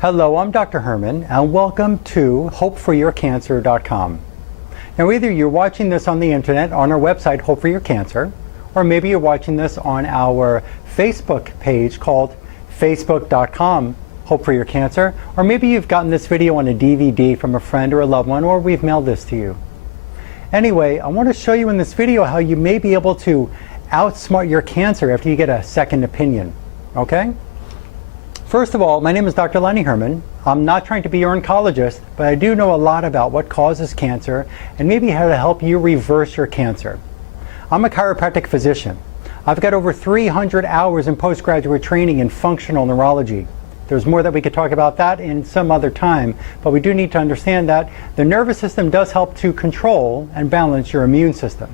Hello, I'm Dr. Herman, and welcome to hopeforyourcancer.com. Now, either you're watching this on the internet on our website, Hope for Your Cancer, or maybe you're watching this on our Facebook page called facebook.com Hope for Your Cancer, or maybe you've gotten this video on a DVD from a friend or a loved one, or we've mailed this to you. Anyway, I want to show you in this video how you may be able to outsmart your cancer after you get a second opinion, okay? First of all, my name is Dr. Lonnie Herman. I'm not trying to be your oncologist, but I do know a lot about what causes cancer and maybe how to help you reverse your cancer. I'm a chiropractic physician. I've got over 300 hours in postgraduate training in functional neurology. There's more that we could talk about that in some other time, but we do need to understand that the nervous system does help to control and balance your immune system.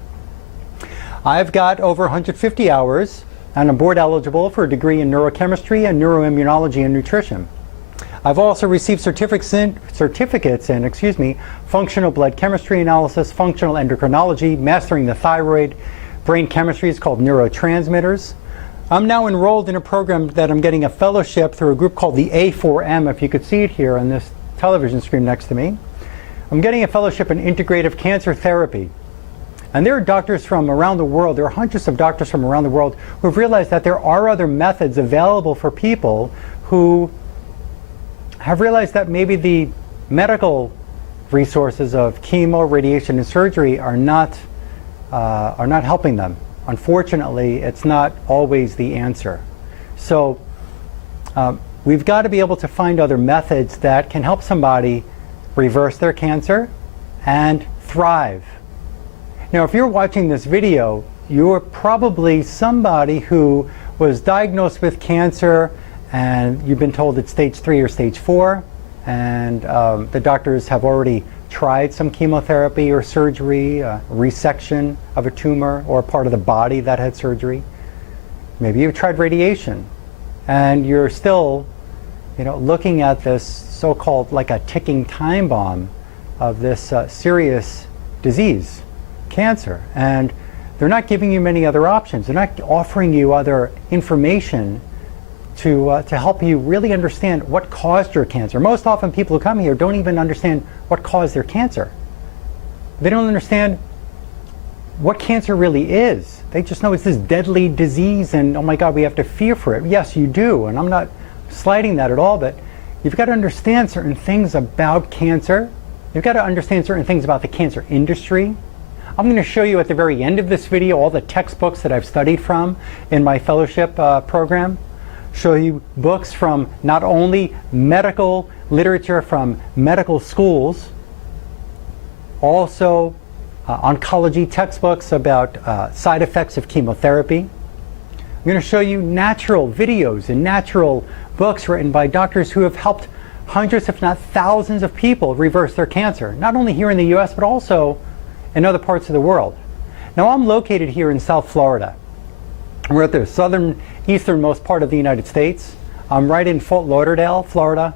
I've got over 150 hours and I'm board eligible for a degree in neurochemistry and neuroimmunology and nutrition. I've also received certificates in functional blood chemistry analysis, functional endocrinology, mastering the thyroid, brain chemistry is called neurotransmitters. I'm now enrolled in a program that I'm getting a fellowship through a group called the A4M, if you could see it here on this television screen next to me. I'm getting a fellowship in integrative cancer therapy. And there are doctors from around the world, there are hundreds of doctors from around the world who have realized that there are other methods available for people who have realized that maybe the medical resources of chemo, radiation, and surgery are not helping them. Unfortunately, it's not always the answer. So we've got to be able to find other methods that can help somebody reverse their cancer and thrive. Now, if you're watching this video, you're probably somebody who was diagnosed with cancer and you've been told it's stage 3 or stage 4, and the doctors have already tried some chemotherapy or surgery, resection of a tumor or a part of the body that had surgery. Maybe you've tried radiation and you're still, looking at this so-called like a ticking time bomb of this serious disease, cancer, and they're not giving you many other options. They're not offering you other information to help you really understand what caused your cancer. Most often people who come here don't even understand what caused their cancer. They don't understand what cancer really is. They just know it's this deadly disease and oh my God, we have to fear for it. Yes, you do, and I'm not slighting that at all, but you've got to understand certain things about cancer. You've got to understand certain things about the cancer industry. I'm going to show you at the very end of this video all the textbooks that I've studied from in my fellowship program. Show you books from not only medical literature from medical schools, also oncology textbooks about side effects of chemotherapy. I'm going to show you natural videos and natural books written by doctors who have helped hundreds, if not thousands of people reverse their cancer, not only here in the US, but also in other parts of the world. Now, I'm located here in South Florida. We're at the easternmost part of the United States. I'm right in Fort Lauderdale, Florida.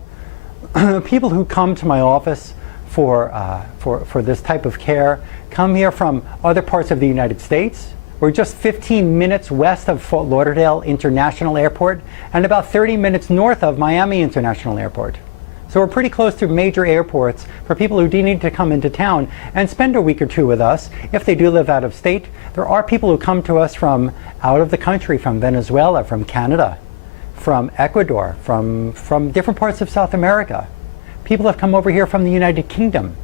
People who come to my office for this type of care come here from other parts of the United States. We're just 15 minutes west of Fort Lauderdale International Airport and about 30 minutes north of Miami International Airport. So we're pretty close to major airports for people who do need to come into town and spend a week or two with us if they do live out of state. There are people who come to us from out of the country, from Venezuela, from Canada, from Ecuador, from different parts of South America. People have come over here from the United Kingdom.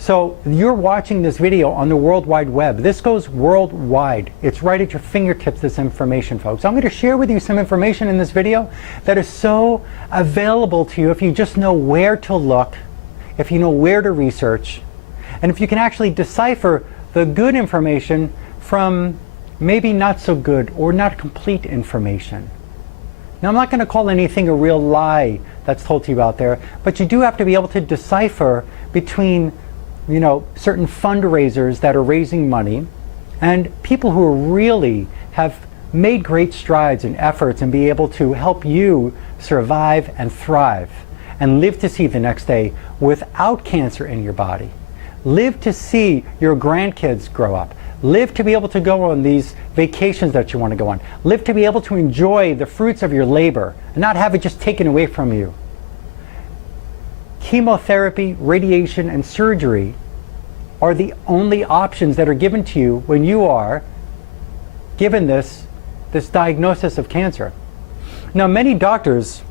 So you're watching this video on the World Wide Web. This goes worldwide. It's right at your fingertips, this information, folks. I'm going to share with you some information in this video that is so available to you if you just know where to look, if you know where to research, and if you can actually decipher the good information from maybe not so good or not complete information. Now, I'm not going to call anything a real lie that's told to you out there, but you do have to be able to decipher between certain fundraisers that are raising money and people who really have made great strides and efforts and be able to help you survive and thrive and live to see the next day without cancer in your body. Live to see your grandkids grow up. Live to be able to go on these vacations that you want to go on. Live to be able to enjoy the fruits of your labor and not have it just taken away from you. Chemotherapy, radiation, and surgery are the only options that are given to you when you are given this diagnosis of cancer. Now, many doctors,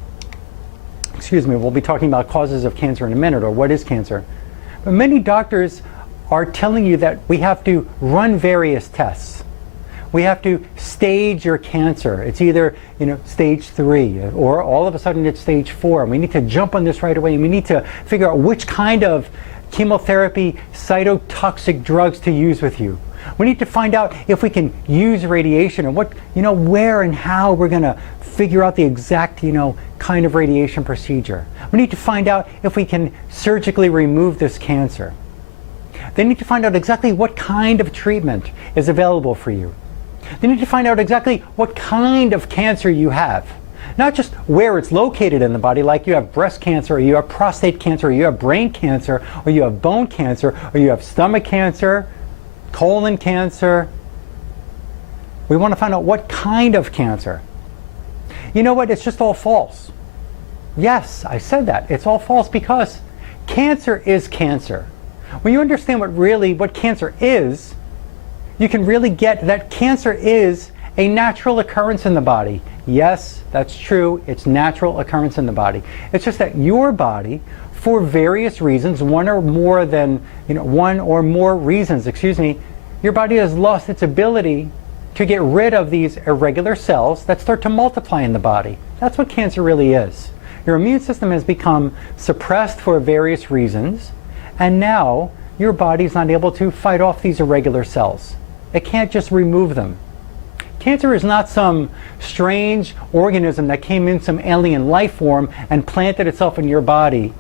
we'll be talking about causes of cancer in a minute, or what is cancer. But many doctors are telling you that we have to run various tests. We have to stage your cancer. It's either stage 3, or all of a sudden it's stage 4. And we need to jump on this right away, and we need to figure out which kind of chemotherapy, cytotoxic drugs to use with you. We need to find out if we can use radiation, and what, where and how we're going to figure out the exact, kind of radiation procedure. We need to find out if we can surgically remove this cancer. They need to find out exactly what kind of treatment is available for you. They need to find out exactly what kind of cancer you have. Not just where it's located in the body, like you have breast cancer, or you have prostate cancer, or you have brain cancer, or you have bone cancer, or you have stomach cancer, colon cancer. We want to find out what kind of cancer. You know what? It's just all false. Yes, I said that. It's all false because cancer is cancer. When you understand what cancer is, you can really get that cancer is a natural occurrence in the body. Yes, that's true. It's natural occurrence in the body. It's just that your body, for various reasons, one or more reasons, your body has lost its ability to get rid of these irregular cells that start to multiply in the body. That's what cancer really is. Your immune system has become suppressed for various reasons, and now your body's not able to fight off these irregular cells. It can't just remove them. Cancer is not some strange organism that came in some alien life form and planted itself in your body.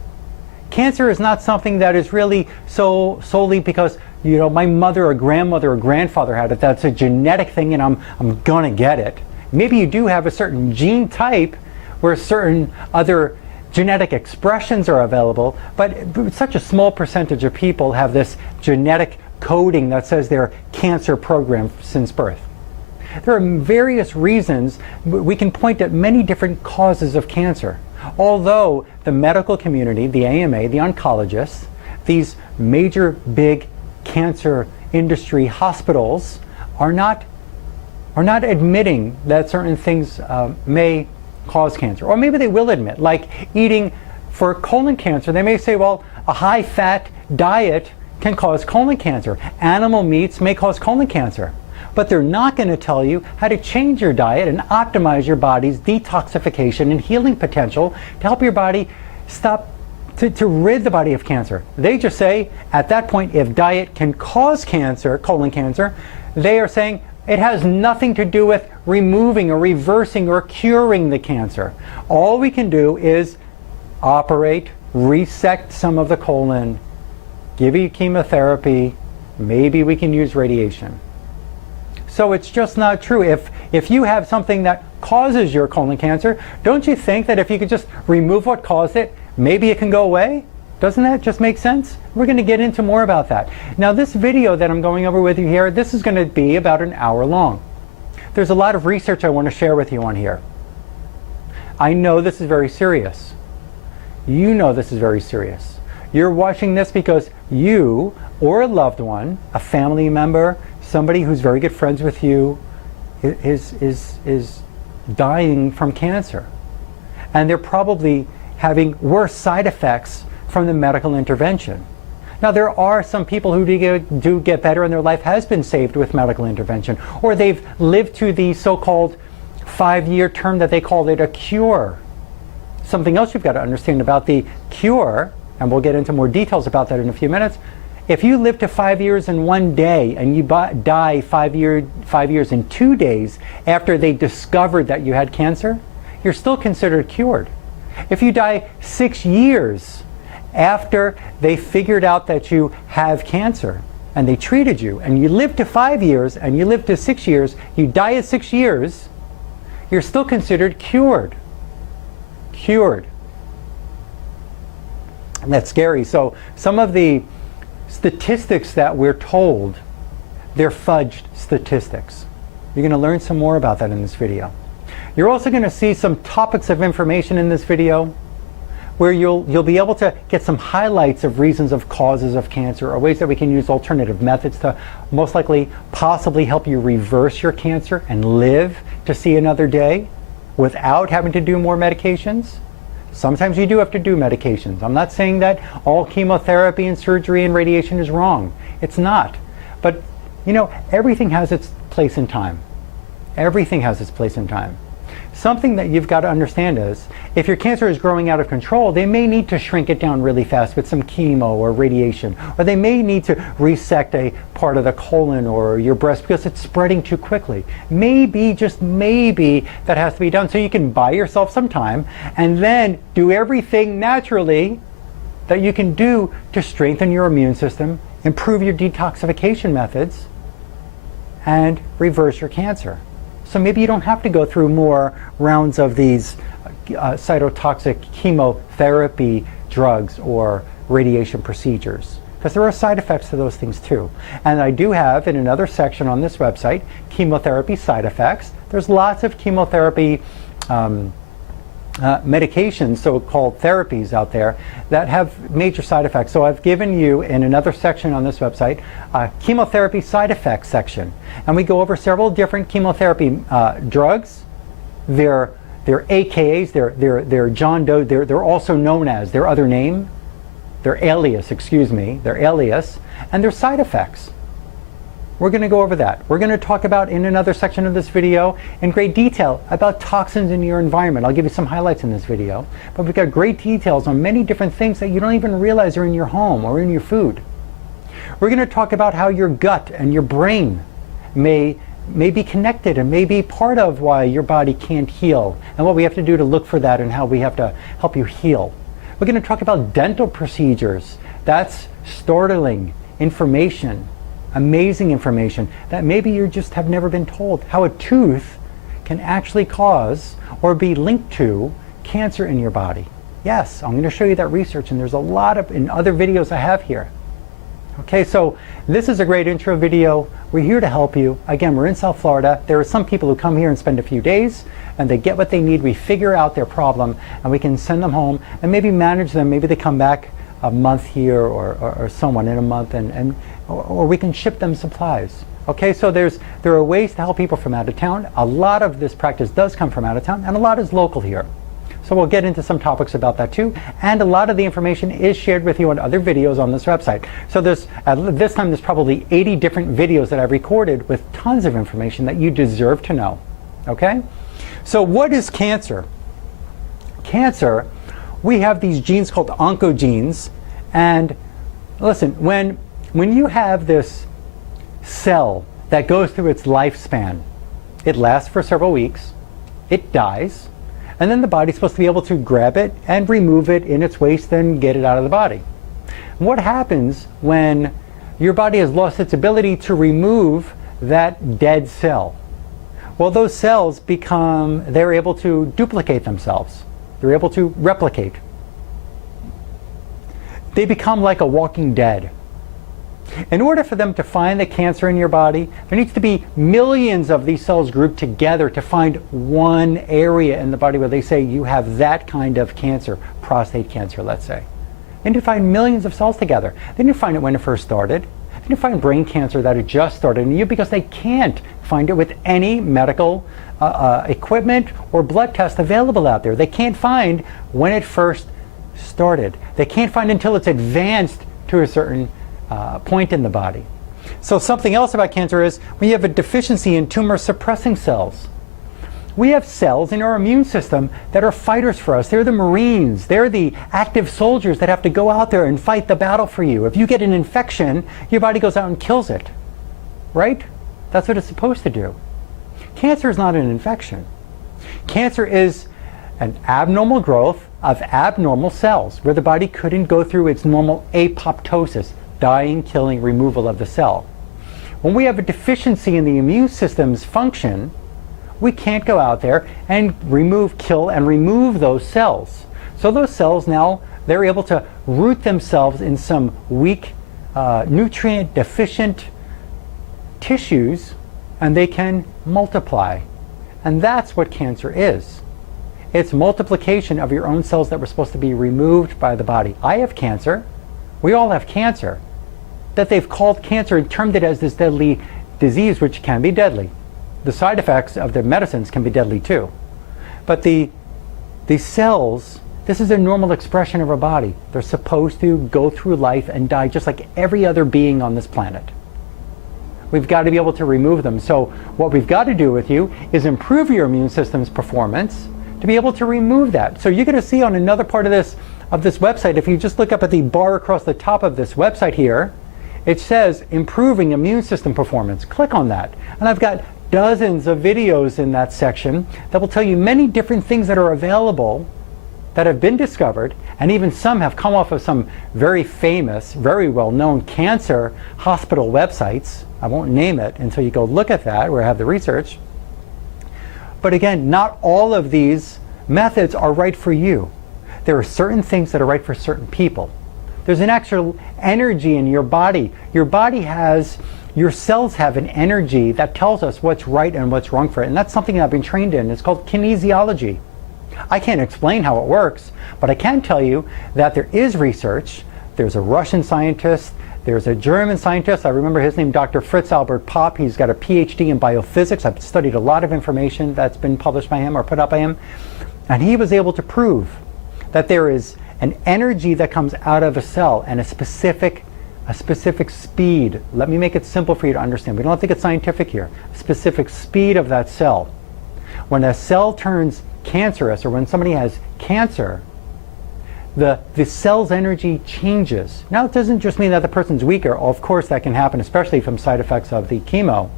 Cancer is not something that is really solely because my mother or grandmother or grandfather had it. That's a genetic thing, and I'm gonna get it. Maybe you do have a certain gene type where certain other genetic expressions are available, but such a small percentage of people have this genetic coding that says they're cancer programmed since birth. There are various reasons. We can point at many different causes of cancer. Although the medical community, the AMA, the oncologists, these major big cancer industry hospitals are not admitting that certain things may cause cancer. Or maybe they will admit, like eating for colon cancer, they may say, well, a high-fat diet can cause colon cancer. Animal meats may cause colon cancer. But they're not going to tell you how to change your diet and optimize your body's detoxification and healing potential to help your body stop, to rid the body of cancer. They just say, at that point, if diet can cause cancer, colon cancer, they are saying it has nothing to do with removing or reversing or curing the cancer. All we can do is operate, resect some of the colon, give you chemotherapy, maybe we can use radiation. So it's just not true. If you have something that causes your colon cancer, don't you think that if you could just remove what caused it, maybe it can go away? Doesn't that just make sense? We're going to get into more about that. Now, this video that I'm going over with you here, this is going to be about an hour long. There's a lot of research I want to share with you on here. I know this is very serious. You know this is very serious. You're watching this because you or a loved one, a family member, somebody who's very good friends with you is dying from cancer. And they're probably having worse side effects from the medical intervention. Now, there are some people who do get better and their life has been saved with medical intervention, or they've lived to the so-called 5-year term that they call it a cure. Something else you've got to understand about the cure, and we'll get into more details about that in a few minutes. If you live to 5 years in 1 day and you die 5 years in 2 days after they discovered that you had cancer, you're still considered cured. If you die 6 years after they figured out that you have cancer and they treated you, and you live to 5 years and you live to 6 years, you die at 6 years, you're still considered cured. Cured. And that's scary. So some of the statistics that we're told they're fudged statistics. You're going to learn some more about that in this video. You're also going to see some topics of information in this video where you'll be able to get some highlights of reasons of causes of cancer, or ways that we can use alternative methods to most likely possibly help you reverse your cancer and live to see another day without having to do more medications. Sometimes you do have to do medications. I'm not saying that all chemotherapy and surgery and radiation is wrong. It's not. But you know, everything has its place in time. Everything has its place in time. Something that you've got to understand is, if your cancer is growing out of control, they may need to shrink it down really fast with some chemo or radiation, or they may need to resect a part of the colon or your breast because it's spreading too quickly. Maybe, just maybe, that has to be done so you can buy yourself some time and then do everything naturally that you can do to strengthen your immune system, improve your detoxification methods, and reverse your cancer. So maybe you don't have to go through more rounds of these cytotoxic chemotherapy drugs or radiation procedures, because there are side effects to those things too. And I do have in another section on this website, chemotherapy side effects. There's lots of chemotherapy medications, so-called therapies out there that have major side effects. So I've given you in another section on this website a chemotherapy side effects section, and we go over several different chemotherapy drugs. They're AKAs, they're John Doe, they're also known as their other name, their alias, their alias, and their side effects. We're going to go over that. We're going to talk about, in another section of this video, in great detail about toxins in your environment. I'll give you some highlights in this video, but we've got great details on many different things that you don't even realize are in your home or in your food. We're going to talk about how your gut and your brain may be connected and may be part of why your body can't heal, and what we have to do to look for that and how we have to help you heal. We're going to talk about dental procedures. That's startling information. Amazing information that maybe you just have never been told, how a tooth can actually cause or be linked to cancer in your body. Yes, I'm going to show you that research, and there's a lot of in other videos I have here. Okay, so this is a great intro video. We're here to help you. Again, we're in South Florida. There are some people who come here and spend a few days and they get what they need. We figure out their problem and we can send them home and maybe manage them. Maybe they come back a month here or someone in a month, or we can ship them supplies. Okay, so there are ways to help people from out of town. A lot of this practice does come from out of town, and a lot is local here. So we'll get into some topics about that too, and a lot of the information is shared with you on other videos on this website. So at this time there's probably 80 different videos that I've recorded with tons of information that you deserve to know. Okay? So what is cancer? Cancer, we have these genes called oncogenes, and listen, when you have this cell that goes through its lifespan, it lasts for several weeks, it dies, and then the body's supposed to be able to grab it and remove it in its waste and get it out of the body. What happens when your body has lost its ability to remove that dead cell? Well, those cells they're able to duplicate themselves. They're able to replicate. They become like a walking dead. In order for them to find the cancer in your body, there needs to be millions of these cells grouped together to find one area in the body where they say you have that kind of cancer, prostate cancer, let's say. They need to find millions of cells together. They didn't find it when it first started. They didn't find brain cancer that had just started in you because they can't find it with any medical equipment or blood test available out there. They can't find when it first started. They can't find until it's advanced to a certain point in the body. So something else about cancer is when you have a deficiency in tumor suppressing cells. We have cells in our immune system that are fighters for us. They're the Marines. They're the active soldiers that have to go out there and fight the battle for you. If you get an infection, your body goes out and kills it. Right? That's what it's supposed to do. Cancer is not an infection. Cancer is an abnormal growth of abnormal cells where the body couldn't go through its normal apoptosis, dying, killing, removal of the cell. When we have a deficiency in the immune system's function, we can't go out there and kill and remove those cells. So those cells now, they're able to root themselves in some weak, nutrient deficient tissues and they can multiply. And that's what cancer is. It's multiplication of your own cells that were supposed to be removed by the body. I have cancer. We all have cancer. That they've called cancer and termed it as this deadly disease, which can be deadly. The side effects of the medicines can be deadly too. But the cells, this is a normal expression of our body. They're supposed to go through life and die just like every other being on this planet. We've got to be able to remove them. So what we've got to do with you is improve your immune system's performance to be able to remove that. So you're going to see on another part of this website, if you just look up at the bar across the top of this website here, it says improving immune system performance. Click on that. And I've got dozens of videos in that section that will tell you many different things that are available that have been discovered, and even some have come off of some very famous, very well-known cancer hospital websites. I won't name it until you go look at that, where I have the research. But again, not all of these methods are right for you. There are certain things that are right for certain people. There's an actual energy in your body. Your cells have an energy that tells us what's right and what's wrong for it. And that's something I've been trained in. It's called kinesiology. I can't explain how it works, but I can tell you that there is research. There's a Russian scientist. There's a German scientist. I remember his name, Dr. Fritz Albert Popp. He's got a PhD in biophysics. I've studied a lot of information that's been published by him or put up by him. And he was able to prove that there is an energy that comes out of a cell and a specific speed. Let me make it simple for you to understand. We don't have to get scientific here. A specific speed of that cell. When a cell turns cancerous, or when somebody has cancer, the cell's energy changes. Now, it doesn't just mean that the person's weaker. Of course, that can happen, especially from side effects of the chemo.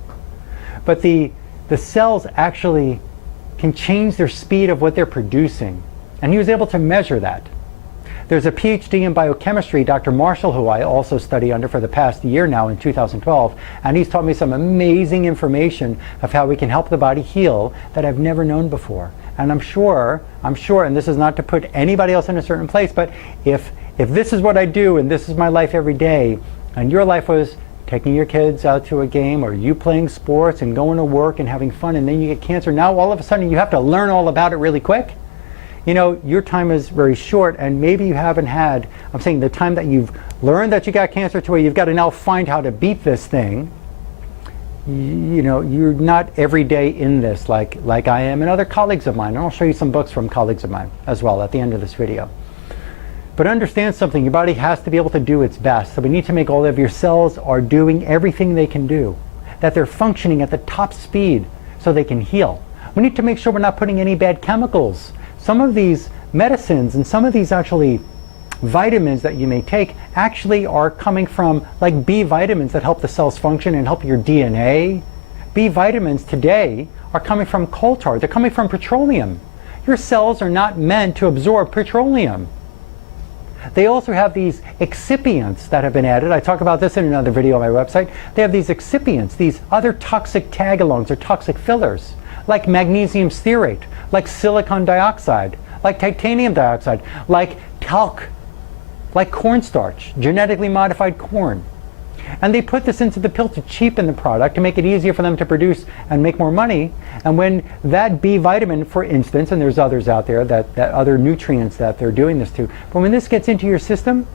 But the cells actually can change their speed of what they're producing. And he was able to measure that. There's a PhD in biochemistry, Dr. Marshall, who I also study under for the past year now in 2012, and he's taught me some amazing information of how we can help the body heal that I've never known before. And I'm sure, and this is not to put anybody else in a certain place, but if this is what I do and this is my life every day, and your life was taking your kids out to a game, or you playing sports and going to work and having fun, and then you get cancer, now all of a sudden you have to learn all about it really quick. You know, your time is very short, and maybe you haven't had, I'm saying the time that you've learned that you got cancer to where you've got to now find how to beat this thing. You know, you're not every day in this like I am and other colleagues of mine. And I'll show you some books from colleagues of mine as well at the end of this video. But understand something, your body has to be able to do its best. So we need to make all of your cells are doing everything they can do, that they're functioning at the top speed so they can heal. We need to make sure we're not putting any bad chemicals. Some of these medicines and some of these actually vitamins that you may take actually are coming from like B vitamins that help the cells function and help your DNA. B vitamins today are coming from coal tar. They're coming from petroleum. Your cells are not meant to absorb petroleum. They also have these excipients that have been added. I talk about this in another video on my website. They have these excipients, these other toxic tag-alongs or toxic fillers, like magnesium stearate, like silicon dioxide, like titanium dioxide, like talc, like cornstarch, genetically modified corn. And they put this into the pill to cheapen the product, to make it easier for them to produce and make more money. And when that B vitamin, for instance, and there's others out there, that other nutrients that they're doing this to, but when this gets into your system,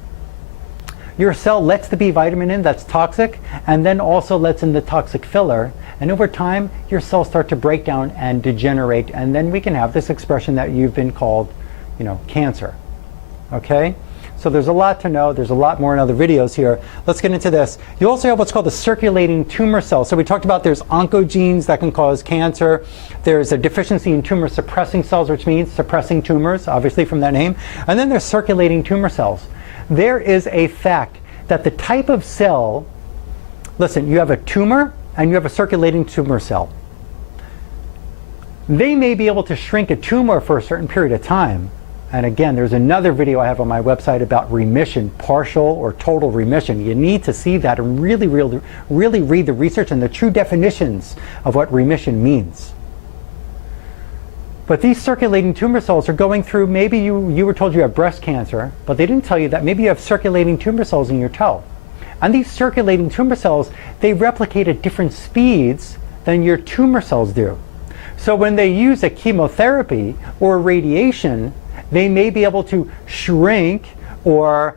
your cell lets the B vitamin in that's toxic, and then also lets in the toxic filler. And over time, your cells start to break down and degenerate, and then we can have this expression that you've been called, you know, cancer. Okay? So there's a lot to know. There's a lot more in other videos here. Let's get into this. You also have what's called the circulating tumor cells. So we talked about there's oncogenes that can cause cancer. There's a deficiency in tumor suppressing cells, which means suppressing tumors, obviously from that name. And then there's circulating tumor cells. There is a fact that the type of cell, listen, you have a tumor and you have a circulating tumor cell. They may be able to shrink a tumor for a certain period of time. And again, there's another video I have on my website about remission, partial or total remission. You need to see that and really read the research and the true definitions of what remission means. But these circulating tumor cells are going through, maybe you were told you have breast cancer, but they didn't tell you that maybe you have circulating tumor cells in your toe. And these circulating tumor cells, they replicate at different speeds than your tumor cells do. So when they use a chemotherapy or radiation, they may be able to shrink or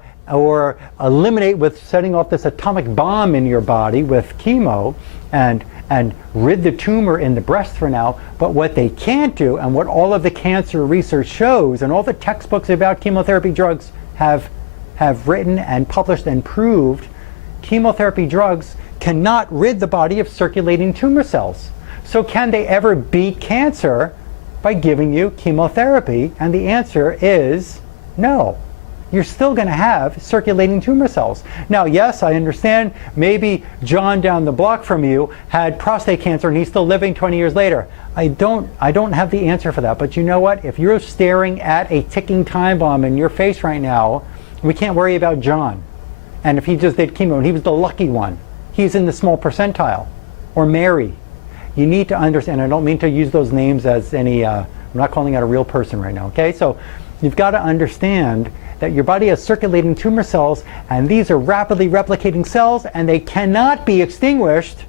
eliminate with setting off this atomic bomb in your body with chemo and rid the tumor in the breast for now. But what they can't do, and what all of the cancer research shows, and all the textbooks about chemotherapy drugs have written and published and proved, chemotherapy drugs cannot rid the body of circulating tumor cells. So can they ever beat cancer by giving you chemotherapy? And the answer is no. You're still going to have circulating tumor cells. Now, yes, I understand maybe John down the block from you had prostate cancer and he's still living 20 years later. I don't have the answer for that. But you know what? If you're staring at a ticking time bomb in your face right now, we can't worry about John. And if he just did chemo and he was the lucky one, he's in the small percentile. Or Mary. You need to understand, I don't mean to use those names as any, I'm not calling out a real person right now, okay? So you've got to understand that your body has circulating tumor cells, and these are rapidly replicating cells, and they cannot be extinguished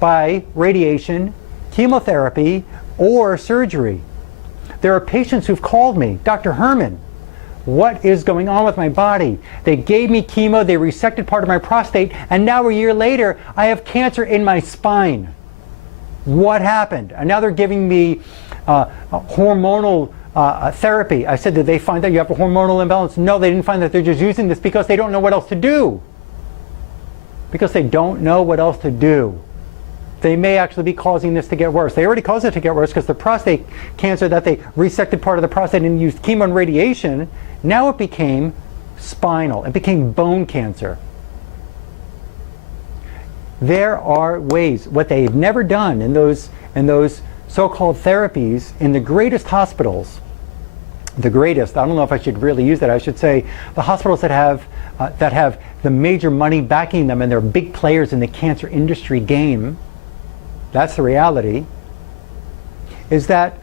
by radiation, chemotherapy, or surgery. There are patients who've called me, Dr. Herman, what is going on with my body? They gave me chemo, they resected part of my prostate, and now a year later, I have cancer in my spine. What happened? And now they're giving me hormonal therapy. I said, did they find that you have a hormonal imbalance? No, they didn't find that. They're just using this because they don't know what else to do. Because they don't know what else to do. They may actually be causing this to get worse. They already caused it to get worse because the prostate cancer that they resected part of the prostate and used chemo and radiation, now it became spinal. It became bone cancer. There are ways. What they've never done in those so-called therapies in the greatest hospitals, the greatest, I don't know if I should really use that, I should say the hospitals that have the major money backing them and they're big players in the cancer industry game, that's the reality, is that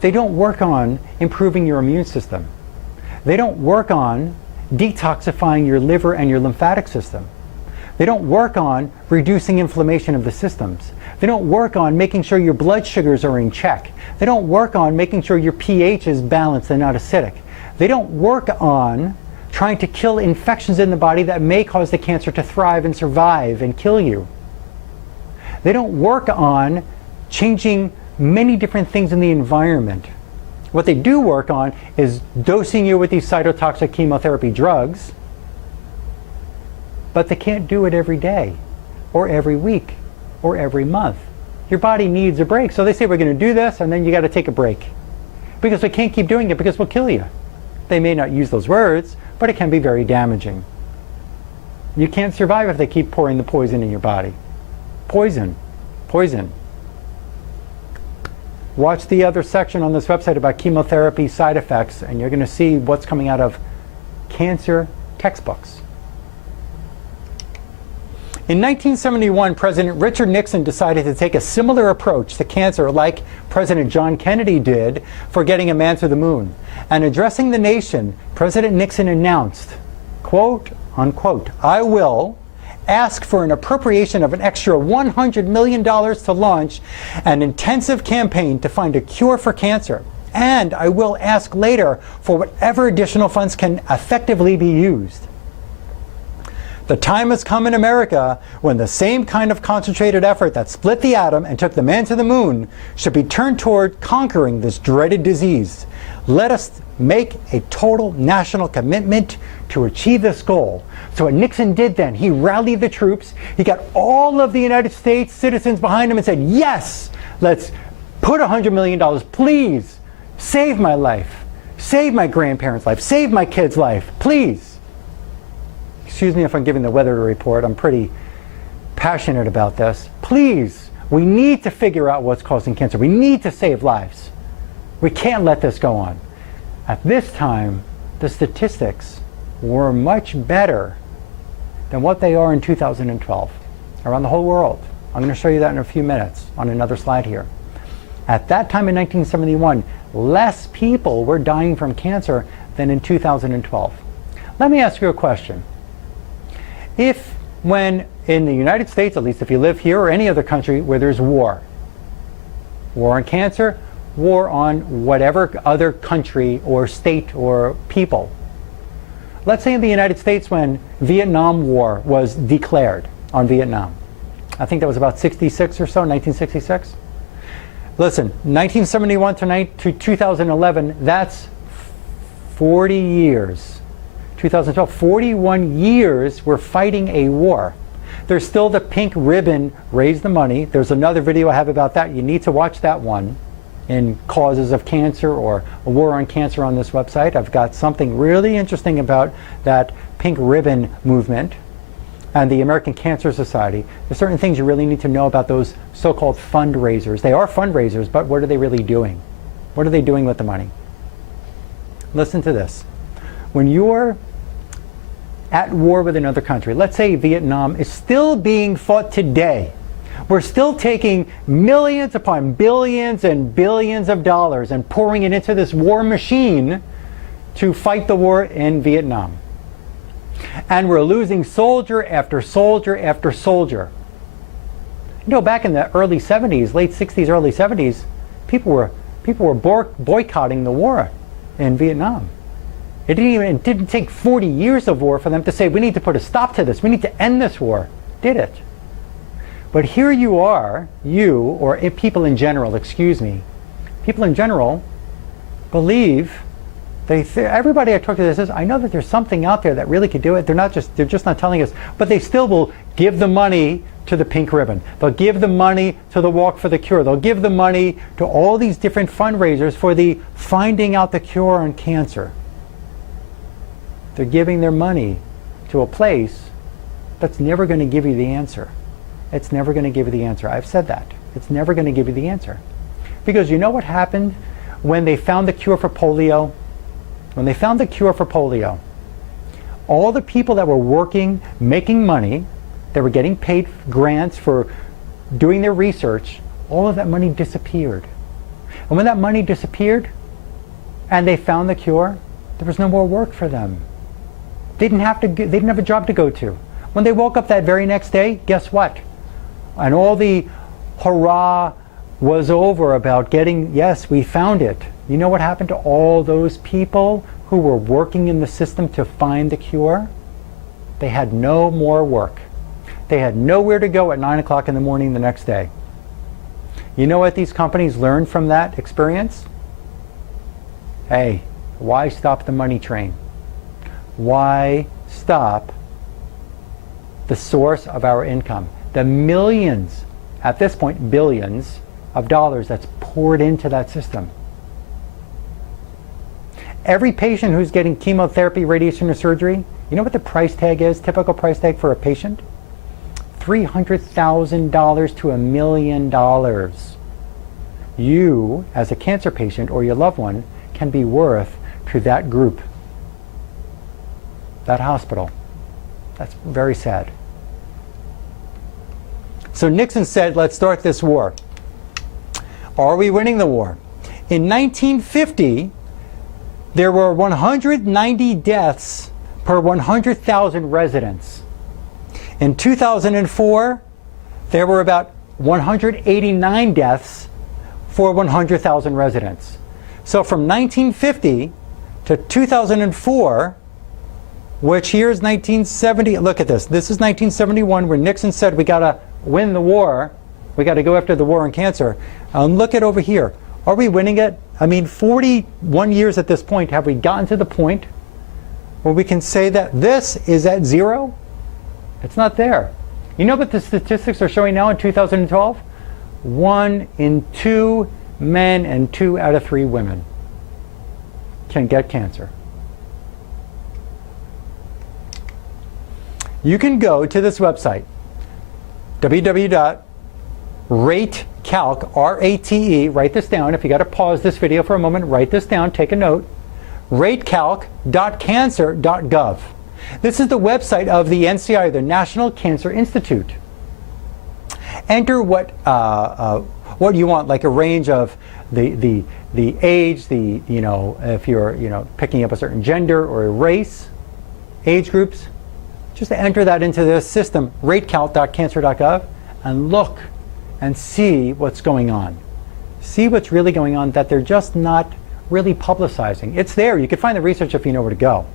they don't work on improving your immune system. They don't work on detoxifying your liver and your lymphatic system. They don't work on reducing inflammation of the systems. They don't work on making sure your blood sugars are in check. They don't work on making sure your pH is balanced and not acidic. They don't work on trying to kill infections in the body that may cause the cancer to thrive and survive and kill you. They don't work on changing many different things in the environment. What they do work on is dosing you with these cytotoxic chemotherapy drugs, but they can't do it every day, or every week, or every month. Your body needs a break. So they say, we're going to do this, and then you got to take a break. Because we can't keep doing it because we'll kill you. They may not use those words, but it can be very damaging. You can't survive if they keep pouring the poison in your body. Poison. Poison. Watch the other section on this website about chemotherapy side effects, and you're going to see what's coming out of cancer textbooks. In 1971, President Richard Nixon decided to take a similar approach to cancer like President John Kennedy did for getting a man to the moon. And addressing the nation, President Nixon announced, quote, unquote, I will ask for an appropriation of an extra $100 million to launch an intensive campaign to find a cure for cancer. And I will ask later for whatever additional funds can effectively be used. The time has come in America when the same kind of concentrated effort that split the atom and took the man to the moon should be turned toward conquering this dreaded disease. Let us make a total national commitment to achieve this goal. So what Nixon did then, he rallied the troops, he got all of the United States citizens behind him and said, yes, let's put $100 million, please, save my life, save my grandparents' life, save my kid's life, please. Excuse me if I'm giving the weather report, I'm pretty passionate about this. Please, we need to figure out what's causing cancer. We need to save lives. We can't let this go on. At this time, the statistics were much better than what they are in 2012 around the whole world. I'm going to show you that in a few minutes on another slide here. At that time in 1971, less people were dying from cancer than in 2012. Let me ask you a question. If when in the United States, at least if you live here or any other country where there's war on cancer, war on whatever other country or state or people. Let's say in the United States when Vietnam War was declared on Vietnam. I think that was about 66 or so, 1966. Listen, 1971 to 2011, that's 40 years. 2012, 41 years we're fighting a war. There's still the pink ribbon, raise the money. There's another video I have about that. You need to watch that one in causes of cancer or a war on cancer on this website. I've got something really interesting about that pink ribbon movement and the American Cancer Society. There's certain things you really need to know about those so-called fundraisers. They are fundraisers, but what are they really doing? What are they doing with the money? Listen to this. When you're at war with another country, let's say Vietnam is still being fought today. We're still taking millions upon billions and billions of dollars and pouring it into this war machine to fight the war in Vietnam. And we're losing soldier after soldier after soldier. You know, back in the early 70s, late 60s, early 70s, people were boycotting the war in Vietnam. It didn't take 40 years of war for them to say, we need to put a stop to this. We need to end this war. Did it? But here you are, you, or people in general, excuse me, people in general believe, everybody I talk to says, I know that there's something out there that really could do it. They're just not telling us. But they still will give the money to the pink ribbon. They'll give the money to the Walk for the Cure. They'll give the money to all these different fundraisers for the finding out the cure on cancer. They're giving their money to a place that's never going to give you the answer. It's never going to give you the answer. I've said that. It's never going to give you the answer. Because you know what happened when they found the cure for polio? When they found the cure for polio, all the people that were working, making money, they were getting paid grants for doing their research, all of that money disappeared. And when that money disappeared and they found the cure, there was no more work for them. They didn't have a job to go to. When they woke up that very next day, guess what? And all the hurrah was over about getting, yes, we found it. You know what happened to all those people who were working in the system to find the cure? They had no more work. They had nowhere to go at 9 o'clock in the morning the next day. You know what these companies learned from that experience? Hey, why stop the money train? Why stop the source of our income? The millions, at this point billions, of dollars that's poured into that system. Every patient who's getting chemotherapy, radiation, or surgery, you know what the price tag is, typical price tag for a patient? $300,000 to $1 million. You, as a cancer patient or your loved one, can be worth to that group, that hospital. That's very sad. So Nixon said, let's start this war. Are we winning the war? In 1950, there were 190 deaths per 100,000 residents. In 2004, there were about 189 deaths for 100,000 residents. So from 1950 to 2004, which here's 1970, look at this. This is 1971 where Nixon said we got to win the war. We got to go after the war on cancer. Look at over here. Are we winning it? I mean, 41 years at this point, have we gotten to the point where we can say that this is at zero? It's not there. You know what the statistics are showing now in 2012? 1 in 2 men and 2 out of 3 women can get cancer. You can go to this website, www.ratecalc, R-A-T-E, write this down. If you got to pause this video for a moment, write this down, take a note. ratecalc.cancer.gov. This is the website of the NCI, the National Cancer Institute. Enter what you want, like a range of the age, if you're picking up a certain gender or a race, age groups. just enter that into this system, ratecount.cancer.gov, and look and see what's going on. See what's really going on that they're just not really publicizing. It's there. You can find the research if you know where to go.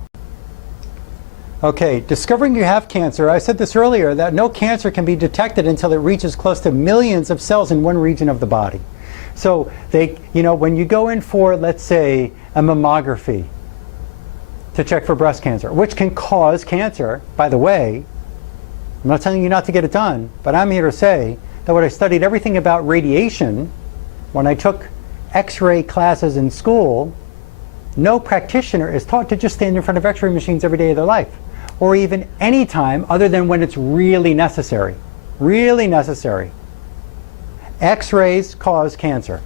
Okay, discovering you have cancer. I said this earlier, that no cancer can be detected until it reaches close to millions of cells in one region of the body. So when you go in for, let's say, a mammography to check for breast cancer, which can cause cancer, by the way, I'm not telling you not to get it done, but I'm here to say that when I studied everything about radiation, when I took X-ray classes in school, no practitioner is taught to just stand in front of X-ray machines every day of their life, or even any time other than when it's really necessary. Really necessary. X-rays cause cancer.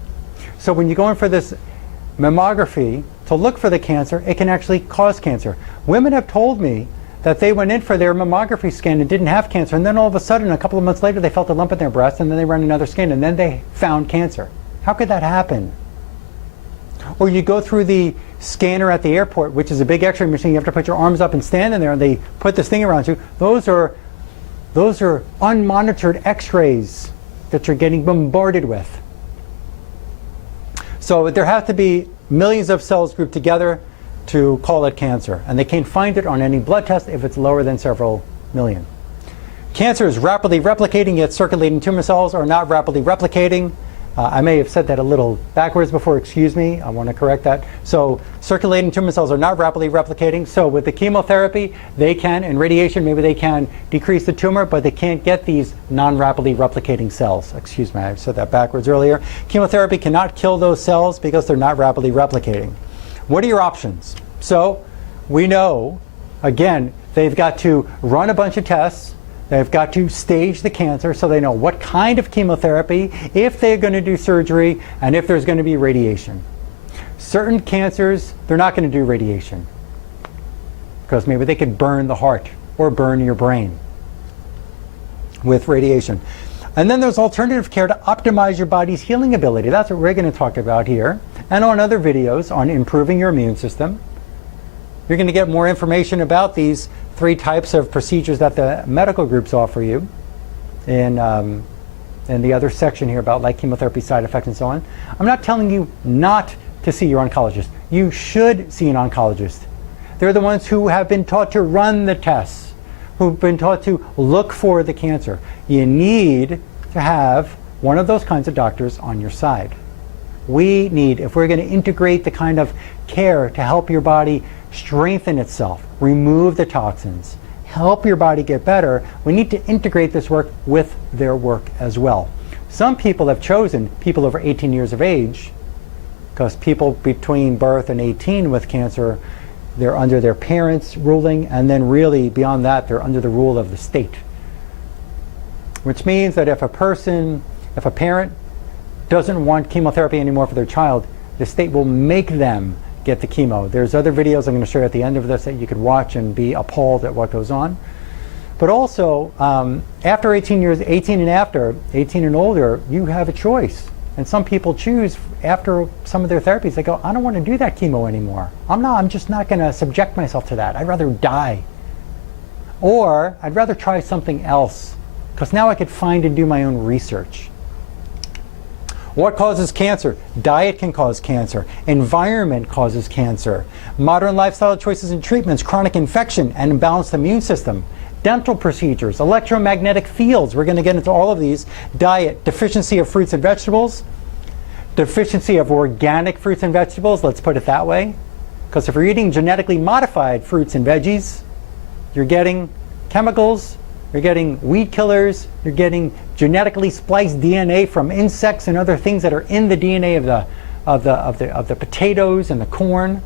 So when you go in for this mammography to look for the cancer, it can actually cause cancer. Women have told me that they went in for their mammography scan and didn't have cancer, and then all of a sudden, a couple of months later, they felt a lump in their breast, and then they ran another scan, and then they found cancer. How could that happen? Or you go through the scanner at the airport, which is a big X-ray machine. You have to put your arms up and stand in there, and they put this thing around you. Those are unmonitored X-rays that you're getting bombarded with. So there have to be millions of cells grouped together to call it cancer, and they can't find it on any blood test if it's lower than several million. Cancer is rapidly replicating, yet circulating tumor cells are not rapidly replicating. I may have said that a little backwards before, excuse me, I want to correct that. So circulating tumor cells are not rapidly replicating. So with the chemotherapy, they can, and radiation, maybe they can decrease the tumor, but they can't get these non-rapidly replicating cells. Excuse me, I said that backwards earlier. Chemotherapy cannot kill those cells because they're not rapidly replicating. What are your options? So we know, again, they've got to run a bunch of tests. They've got to stage the cancer so they know what kind of chemotherapy, if they're going to do surgery, and if there's going to be radiation. Certain cancers, they're not going to do radiation because maybe they could burn the heart or burn your brain with radiation. And then there's alternative care to optimize your body's healing ability. That's what we're going to talk about here, and on other videos on improving your immune system. You're going to get more information about these 3 types of procedures that the medical groups offer you in the other section here about like chemotherapy side effects and so on. I'm not telling you not to see your oncologist. You should see an oncologist. They're the ones who have been taught to run the tests, who've been taught to look for the cancer. You need to have one of those kinds of doctors on your side. We need, if we're going to integrate the kind of care to help your body strengthen itself, remove the toxins, help your body get better, we need to integrate this work with their work as well. Some people have chosen people over 18 years of age, because people between birth and 18 with cancer, they're under their parents' ruling, and then really beyond that, they're under the rule of the state. Which means that if a parent doesn't want chemotherapy anymore for their child, the state will make them get the chemo. There's other videos I'm going to show you at the end of this that you could watch and be appalled at what goes on. But also, after 18 years, 18 and after, 18 and older, you have a choice. And some people choose after some of their therapies, they go, I don't want to do that chemo anymore. I'm just not going to subject myself to that. I'd rather die. Or I'd rather try something else, because now I could find and do my own research. What causes cancer? Diet can cause cancer. Environment causes cancer. Modern lifestyle choices and treatments, chronic infection, and imbalanced immune system. Dental procedures, electromagnetic fields. We're going to get into all of these. Diet, deficiency of fruits and vegetables. Deficiency of organic fruits and vegetables, let's put it that way. Because if you're eating genetically modified fruits and veggies, you're getting chemicals, you're getting weed killers, you're getting genetically spliced DNA from insects and other things that are in the DNA of the potatoes and the corn.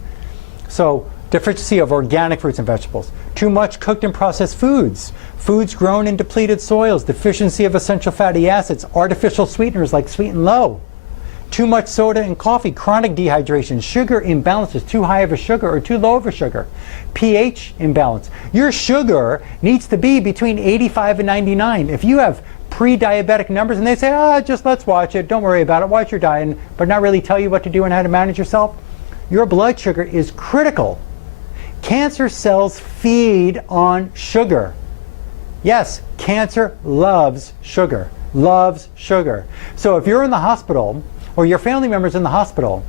So deficiency of organic fruits and vegetables. Too much cooked and processed foods. Foods grown in depleted soils. Deficiency of essential fatty acids. Artificial sweeteners like sweet and low. Too much soda and coffee, chronic dehydration, sugar imbalances, too high of a sugar or too low of a sugar, pH imbalance. Your sugar needs to be between 85 and 99. If you have pre-diabetic numbers and they say, just let's watch it, don't worry about it, watch your diet, but not really tell you what to do and how to manage yourself, your blood sugar is critical. Cancer cells feed on sugar. Yes, cancer loves sugar, loves sugar. So if you're in the hospital or your family member's in the hospital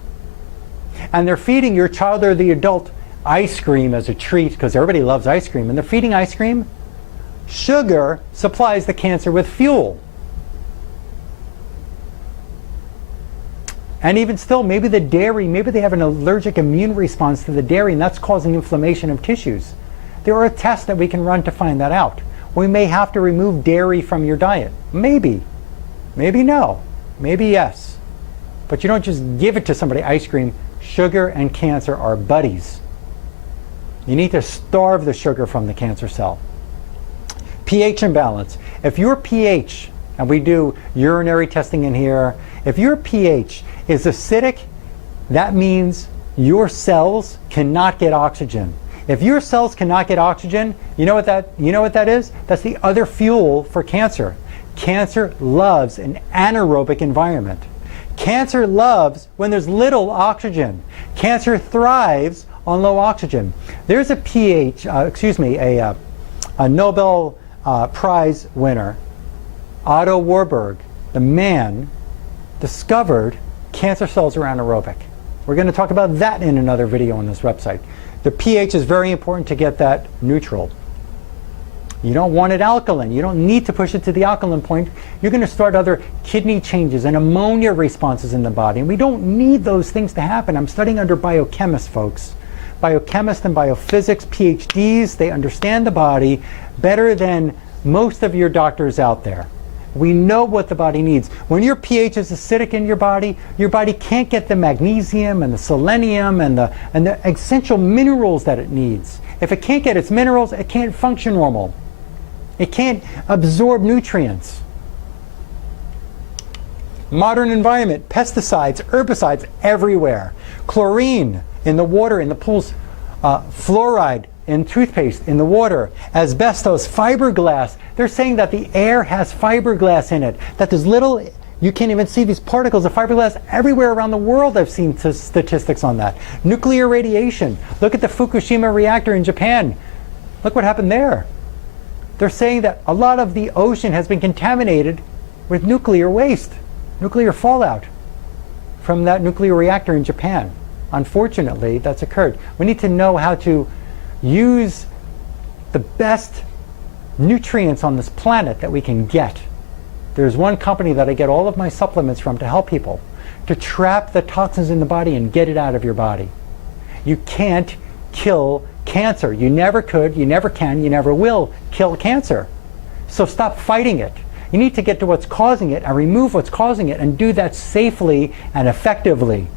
and they're feeding your child or the adult ice cream as a treat, because everybody loves ice cream, and they're feeding ice cream, sugar supplies the cancer with fuel. And even still, maybe the dairy, maybe they have an allergic immune response to the dairy, and that's causing inflammation of tissues. There are tests that we can run to find that out. We may have to remove dairy from your diet. Maybe. Maybe no. Maybe yes. But you don't just give it to somebody, ice cream. Sugar and cancer are buddies. You need to starve the sugar from the cancer cell. pH imbalance. If your pH, and we do urinary testing in here, if your pH is acidic, that means your cells cannot get oxygen. If your cells cannot get oxygen, you know what that is? That's the other fuel for cancer. Cancer loves an anaerobic environment. Cancer loves when there's little oxygen. Cancer thrives on low oxygen. There's a a Nobel Prize winner, Otto Warburg. The man discovered cancer cells are anaerobic. We're going to talk about that in another video on this website. The pH is very important to get that neutral. You don't want it alkaline. You don't need to push it to the alkaline point. You're going to start other kidney changes and ammonia responses in the body. And we don't need those things to happen. I'm studying under biochemists, folks. Biochemists and biophysics, PhDs, they understand the body better than most of your doctors out there. We know what the body needs. When your pH is acidic in your body can't get the magnesium and the selenium and the essential minerals that it needs. If it can't get its minerals, it can't function normal. It can't absorb nutrients. Modern environment, pesticides, herbicides everywhere. Chlorine in the water, in the pools, fluoride in toothpaste, in the water, asbestos, fiberglass. They're saying that the air has fiberglass in it, that there's little, you can't even see these particles of fiberglass everywhere around the world. I've seen statistics on that. Nuclear radiation. Look at the Fukushima reactor in Japan. Look what happened there. They're saying that a lot of the ocean has been contaminated with nuclear waste, nuclear fallout from that nuclear reactor in Japan. Unfortunately, that's occurred. We need to know how to use the best nutrients on this planet that we can get. There's one company that I get all of my supplements from to help people to trap the toxins in the body and get it out of your body. You can't kill cancer. You never could, you never can, you never will kill cancer. So stop fighting it. You need to get to what's causing it and remove what's causing it, and do that safely and effectively.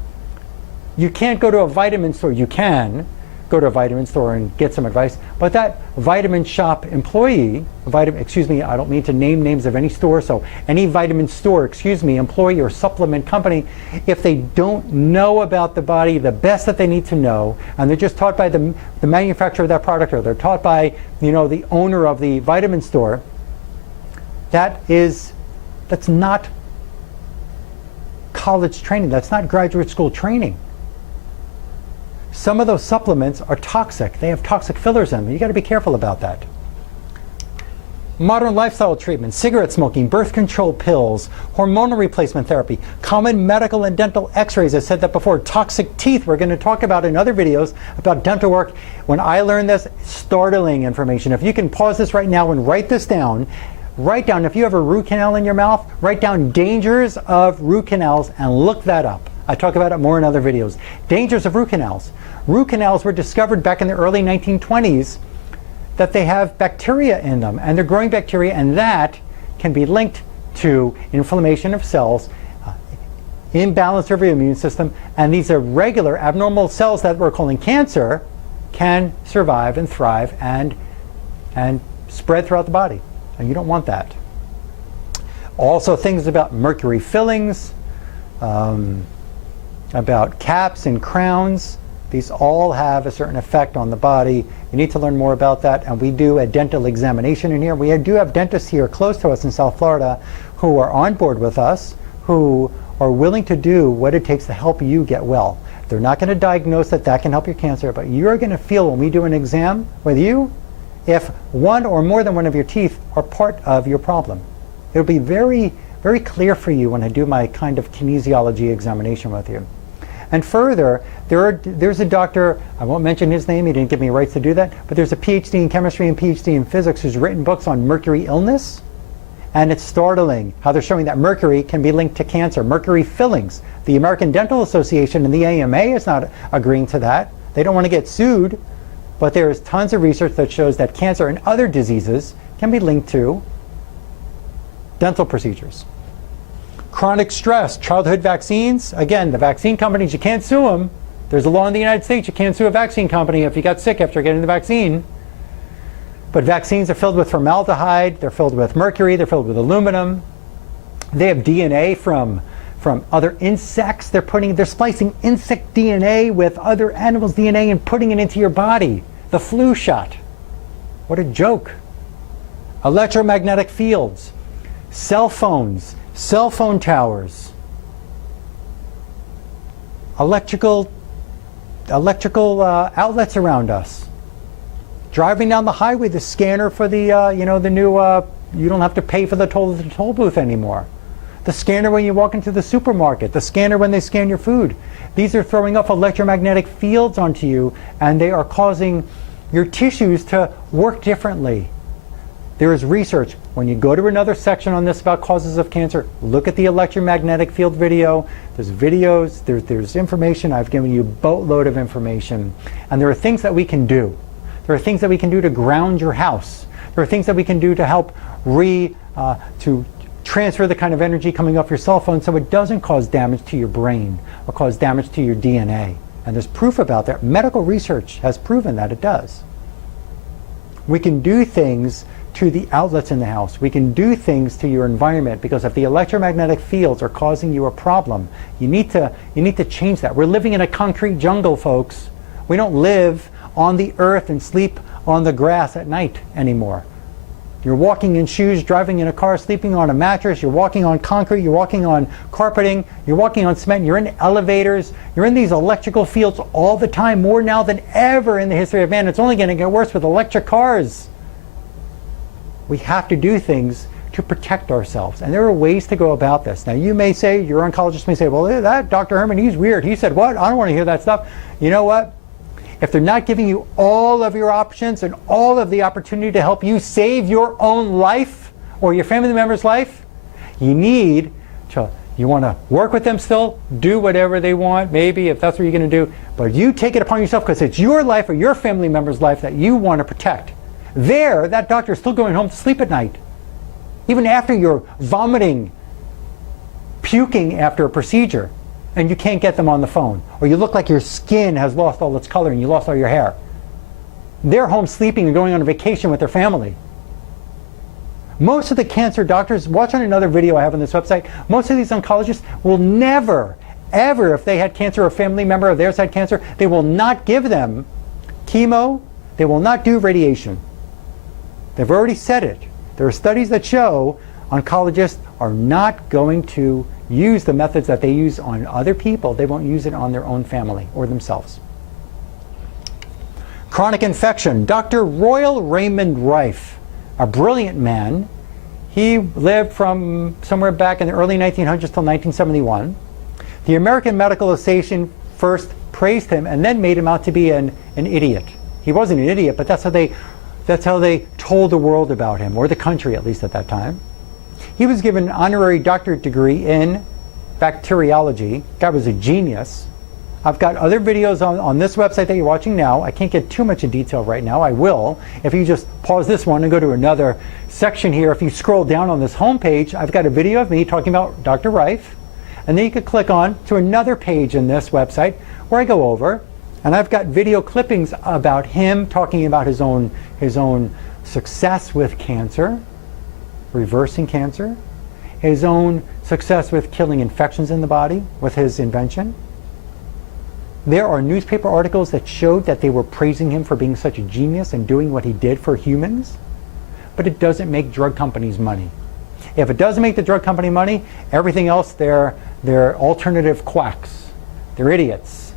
You can't go to a vitamin store. You can go to a vitamin store and get some advice, but that vitamin shop employee, I don't mean to name names of any store, so any vitamin store, employee or supplement company, if they don't know about the body the best that they need to know, and they're just taught by the manufacturer of that product, or they're taught by the owner of the vitamin store, that's not college training. That's not graduate school training. Some of those supplements are toxic. They have toxic fillers in them. You got to be careful about that. Modern lifestyle treatments, cigarette smoking, birth control pills, hormonal replacement therapy, common medical and dental x-rays. I said that before. Toxic teeth. We're going to talk about in other videos about dental work. When I learned this, startling information. If you can pause this right now and write this down, if you have a root canal in your mouth, write down dangers of root canals and look that up. I talk about it more in other videos. Dangers of root canals. Root canals were discovered back in the early 1920s that they have bacteria in them, and they're growing bacteria, and that can be linked to inflammation of cells, imbalance of your immune system, and these irregular, abnormal cells that we're calling cancer can survive and thrive and spread throughout the body, and you don't want that. Also, things about mercury fillings, about caps and crowns. These all have a certain effect on the body. You need to learn more about that, and we do a dental examination in here. We do have dentists here close to us in South Florida who are on board with us, who are willing to do what it takes to help you get well. They're not going to diagnose that can help your cancer, but you're going to feel when we do an exam with you, if one or more than one of your teeth are part of your problem. It'll be very, very clear for you when I do my kind of kinesiology examination with you. And further, there's a doctor, I won't mention his name, he didn't give me rights to do that, but there's a PhD in chemistry and PhD in physics who's written books on mercury illness. And it's startling how they're showing that mercury can be linked to cancer. Mercury fillings. The American Dental Association and the AMA is not agreeing to that. They don't want to get sued, but there is tons of research that shows that cancer and other diseases can be linked to dental procedures. Chronic stress, childhood vaccines. Again, the vaccine companies, you can't sue them. There's a law in the United States, you can't sue a vaccine company if you got sick after getting the vaccine. But vaccines are filled with formaldehyde, they're filled with mercury, they're filled with aluminum. They have DNA from other insects. They're splicing insect DNA with other animals' DNA and putting it into your body. The flu shot. What a joke. Electromagnetic fields, cell phones, cell phone towers, electrical outlets around us. Driving down the highway, the scanner for the the new you don't have to pay for the toll booth anymore. The scanner when you walk into the supermarket, the scanner when they scan your food. These are throwing off electromagnetic fields onto you, and they are causing your tissues to work differently. There is research. When you go to another section on this about causes of cancer, look at the electromagnetic field video. There's videos, there's information. I've given you a boatload of information. And there are things that we can do. There are things that we can do to ground your house. There are things that we can do to help to transfer the kind of energy coming off your cell phone so it doesn't cause damage to your brain or cause damage to your DNA. And there's proof about that. Medical research has proven that it does. We can do things to the outlets in the house. We can do things to your environment, because if the electromagnetic fields are causing you a problem, you need to change that. We're living in a concrete jungle, folks. We don't live on the earth and sleep on the grass at night anymore. You're walking in shoes, driving in a car, sleeping on a mattress, you're walking on concrete, you're walking on carpeting, you're walking on cement, you're in elevators, you're in these electrical fields all the time, more now than ever in the history of man. It's only going to get worse with electric cars. We have to do things to protect ourselves, and there are ways to go about this. Now you may say, your oncologist may say, well, that Dr. Herman, he's weird. He said what? I don't want to hear that stuff. You know what? If they're not giving you all of your options and all of the opportunity to help you save your own life or your family member's life, you want to work with them still, do whatever they want, maybe, if that's what you're going to do, but you take it upon yourself because it's your life or your family member's life that you want to protect. That doctor is still going home to sleep at night. Even after you're vomiting, puking after a procedure, and you can't get them on the phone, or you look like your skin has lost all its color and you lost all your hair. They're home sleeping and going on a vacation with their family. Most of the cancer doctors, watch on another video I have on this website, most of these oncologists will never, ever, if they had cancer or a family member of theirs had cancer, they will not give them chemo, they will not do radiation. They've already said it. There are studies that show oncologists are not going to use the methods that they use on other people. They won't use it on their own family or themselves. Chronic infection. Dr. Royal Raymond Rife, a brilliant man. He lived from somewhere back in the early 1900s till 1971. The American Medical Association first praised him and then made him out to be an idiot. He wasn't an idiot, but that's how they told the world about him, or the country at least at that time. He was given an honorary doctorate degree in bacteriology. Guy was a genius. I've got other videos on this website that you're watching now. I can't get too much in detail right now. I will. If you just pause this one and go to another section here, if you scroll down on this homepage, I've got a video of me talking about Dr. Rife. And then you could click on to another page in this website where I go over, and I've got video clippings about him talking about his own success with cancer, reversing cancer, his own success with killing infections in the body with his invention. There are newspaper articles that showed that they were praising him for being such a genius and doing what he did for humans, but it doesn't make drug companies money. If it doesn't make the drug company money, everything else, they're alternative quacks. They're idiots.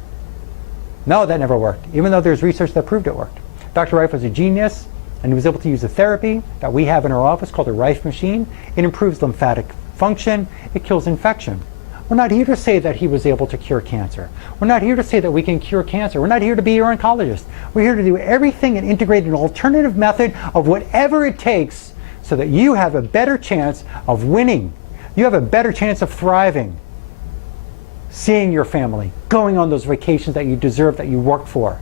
No, that never worked, even though there's research that proved it worked. Dr. Rife was a genius. And he was able to use a therapy that we have in our office called the Rife machine. It improves lymphatic function. It kills infection. We're not here to say that he was able to cure cancer. We're not here to say that we can cure cancer. We're not here to be your oncologist. We're here to do everything and integrate an alternative method of whatever it takes so that you have a better chance of winning. You have a better chance of thriving, seeing your family, going on those vacations that you deserve, that you work for,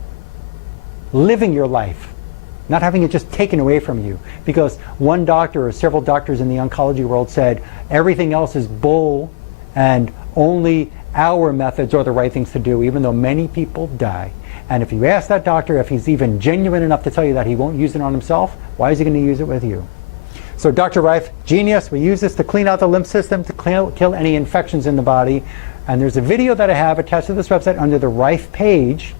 living your life, not having it just taken away from you. Because one doctor or several doctors in the oncology world said everything else is bull and only our methods are the right things to do, even though many people die. And if you ask that doctor if he's even genuine enough to tell you that he won't use it on himself, why is he going to use it with you? So Dr. Rife, genius. We use this to clean out the lymph system, to kill any infections in the body. And there's a video that I have attached to this website under the Rife page.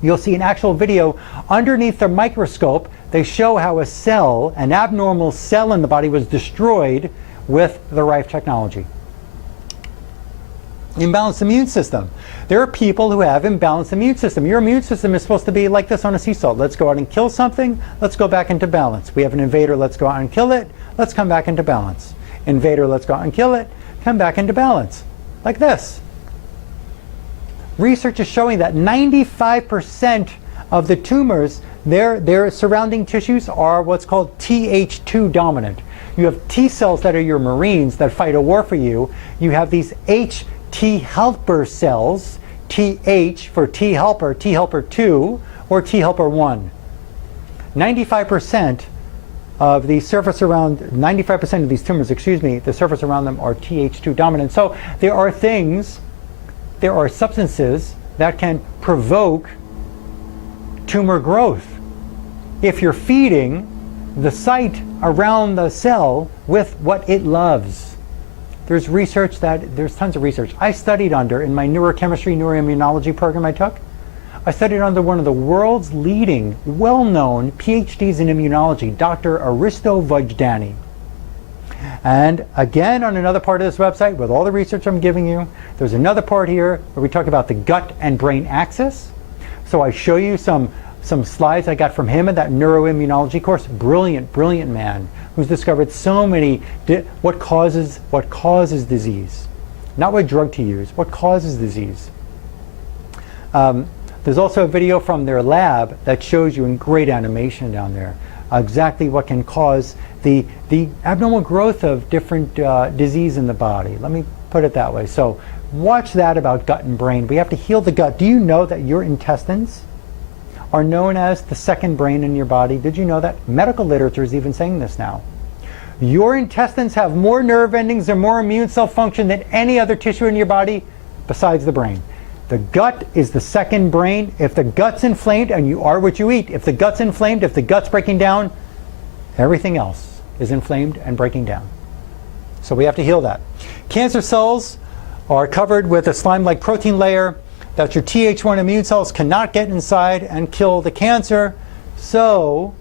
You'll see an actual video underneath the microscope. They show how a cell, an abnormal cell in the body, was destroyed with the Rife technology. Imbalanced immune system. There are people who have imbalanced immune system. Your immune system is supposed to be like this on a seesaw. Let's go out and kill something. Let's go back into balance. We have an invader. Let's go out and kill it. Let's come back into balance. Invader. Let's go out and kill it. Come back into balance. Like this. Research is showing that 95% of the tumors, their surrounding tissues are what's called Th2 dominant. You have T cells that are your Marines that fight a war for you. You have these T helper cells, TH for T helper 2, or T helper 1. 95% of the surface around, 95% of these tumors, the surface around them are Th2 dominant. So there are substances that can provoke tumor growth if you're feeding the site around the cell with what it loves. There's tons of research. I studied under, in my neurochemistry, neuroimmunology program I took, I studied under one of the world's leading, well-known PhDs in immunology, Dr. Aristo Vojdani. And again, on another part of this website, with all the research I'm giving you, there's another part here where we talk about the gut and brain axis. So I show you some slides I got from him in that neuroimmunology course. Brilliant, brilliant man who's discovered so many, what causes disease. Not what drug to use, what causes disease. There's also a video from their lab that shows you in great animation down there exactly what can cause the abnormal growth of different disease in the body. Let me put it that way. So watch that about gut and brain. We have to heal the gut. Do you know that your intestines are known as the second brain in your body? Did you know that? Medical literature is even saying this now. Your intestines have more nerve endings and more immune cell function than any other tissue in your body besides the brain. The gut is the second brain. If the gut's inflamed, and you are what you eat, if the gut's inflamed, if the gut's breaking down, everything else is inflamed and breaking down. So we have to heal that. Cancer cells are covered with a slime-like protein layer that your Th1 immune cells cannot get inside and kill the cancer. So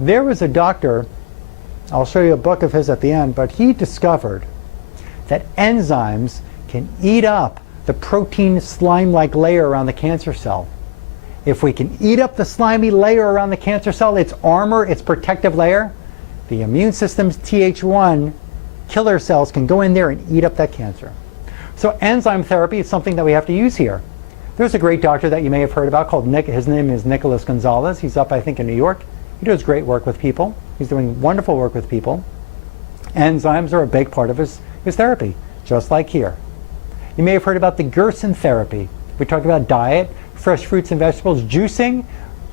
there was a doctor, I'll show you a book of his at the end, but he discovered that enzymes can eat up the protein slime-like layer around the cancer cell. If we can eat up the slimy layer around the cancer cell, its armor, its protective layer, the immune system's Th1 killer cells can go in there and eat up that cancer. So enzyme therapy is something that we have to use here. There's a great doctor that you may have heard about called Nick. His name is Nicholas Gonzalez. He's up, I think, in New York. He does great work with people. He's doing wonderful work with people. Enzymes are a big part of his therapy, just like here. You may have heard about the Gerson therapy. We talked about diet, fresh fruits and vegetables, juicing.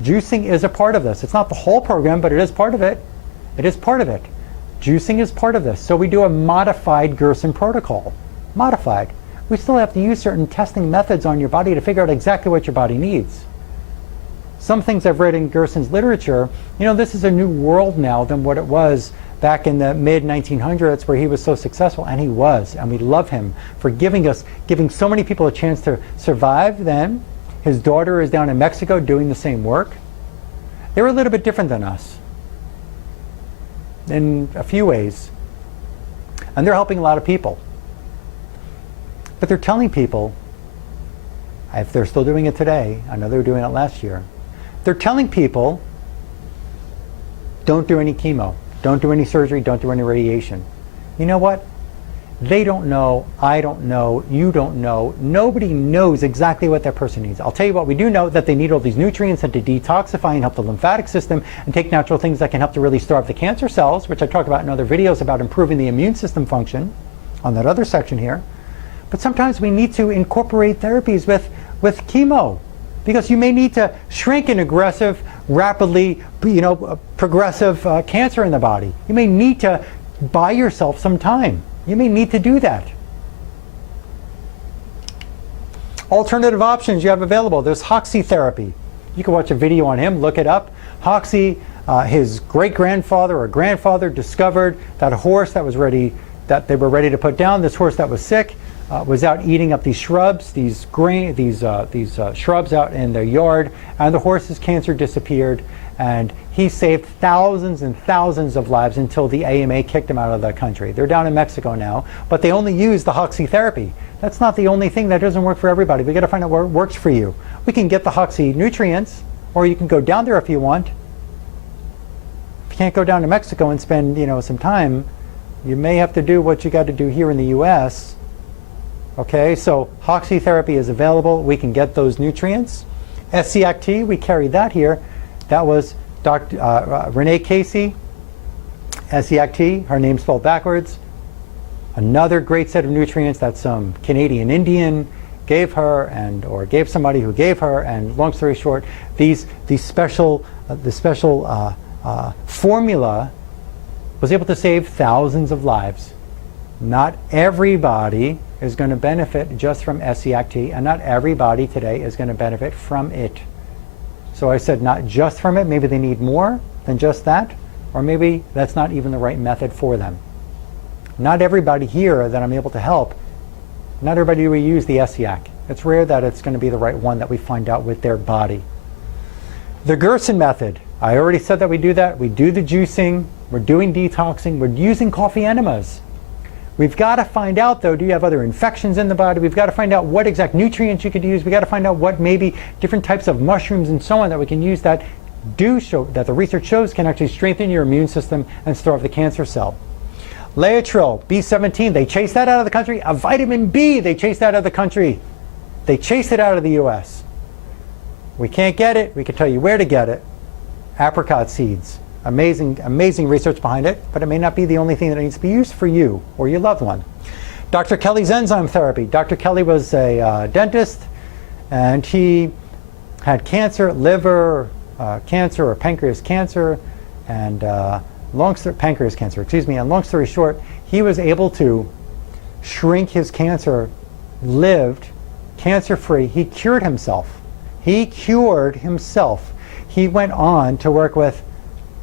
Juicing is a part of this. It's not the whole program, but it is part of it. It is part of it. Juicing is part of this. So we do a modified Gerson protocol. Modified. We still have to use certain testing methods on your body to figure out exactly what your body needs. Some things I've read in Gerson's literature, this is a new world now than what it was back in the mid-1900s where he was so successful, and he was, and we love him for giving so many people a chance to survive then. His daughter is down in Mexico doing the same work. They were a little bit different than us in a few ways, and they're helping a lot of people. But they're telling people, if they're still doing it today, I know they were doing it last year, they're telling people don't do any chemo, don't do any surgery, don't do any radiation. You know what? They don't know, I don't know, you don't know. Nobody knows exactly what that person needs. I'll tell you what, we do know that they need all these nutrients and to detoxify and help the lymphatic system and take natural things that can help to really starve the cancer cells, which I talk about in other videos about improving the immune system function on that other section here. But sometimes we need to incorporate therapies with chemo, because you may need to shrink an aggressive, rapidly, progressive cancer in the body. You may need to buy yourself some time. You may need to do that. Alternative options you have available. There's Hoxie Therapy. You can watch a video on him, look it up. Hoxie, his great-grandfather or grandfather discovered that a horse that they were ready to put down. This horse that was sick was out eating up these shrubs, these shrubs out in their yard, and the horse's cancer disappeared. And he saved thousands and thousands of lives until the AMA kicked him out of the country. They're down in Mexico now, but they only use the Hoxie Therapy. That's not the only thing. That doesn't work for everybody. We got to find out what works for you. We can get the Hoxie nutrients, or you can go down there if you want. If you can't go down to Mexico and spend some time, you may have to do what you got to do here in the U.S. Okay, so Hoxie Therapy is available. We can get those nutrients. SCACT, we carry that here. That was Dr. Renee Casey, SCACT, her name spelled backwards. Another great set of nutrients that some Canadian Indian gave her, or gave somebody who gave her. And long story short, the special formula was able to save thousands of lives. Not everybody is going to benefit just from SCACT, and not everybody today is going to benefit from it. So I said not just from it, maybe they need more than just that, or maybe that's not even the right method for them. Not everybody here that I'm able to help, not everybody will use the SCAC. It's rare that it's going to be the right one that we find out with their body. The Gerson method, I already said that we do that. We do the juicing, we're doing detoxing, we're using coffee enemas. We've got to find out, though, do you have other infections in the body? We've got to find out what exact nutrients you could use. We've got to find out what maybe different types of mushrooms and so on that we can use that do show, that the research shows can actually strengthen your immune system and starve the cancer cell. Laetrile, B17, they chased that out of the country. A vitamin B, they chased that out of the country. They chased it out of the U.S. We can't get it. We can tell you where to get it. Apricot seeds. Amazing, amazing research behind it, but it may not be the only thing that needs to be used for you or your loved one. Dr. Kelly's enzyme therapy. Dr. Kelly was a dentist, and he had cancer, liver cancer or pancreas cancer, and pancreas cancer, and long story short, he was able to shrink his cancer, lived cancer-free. He cured himself. He cured himself. He went on to work with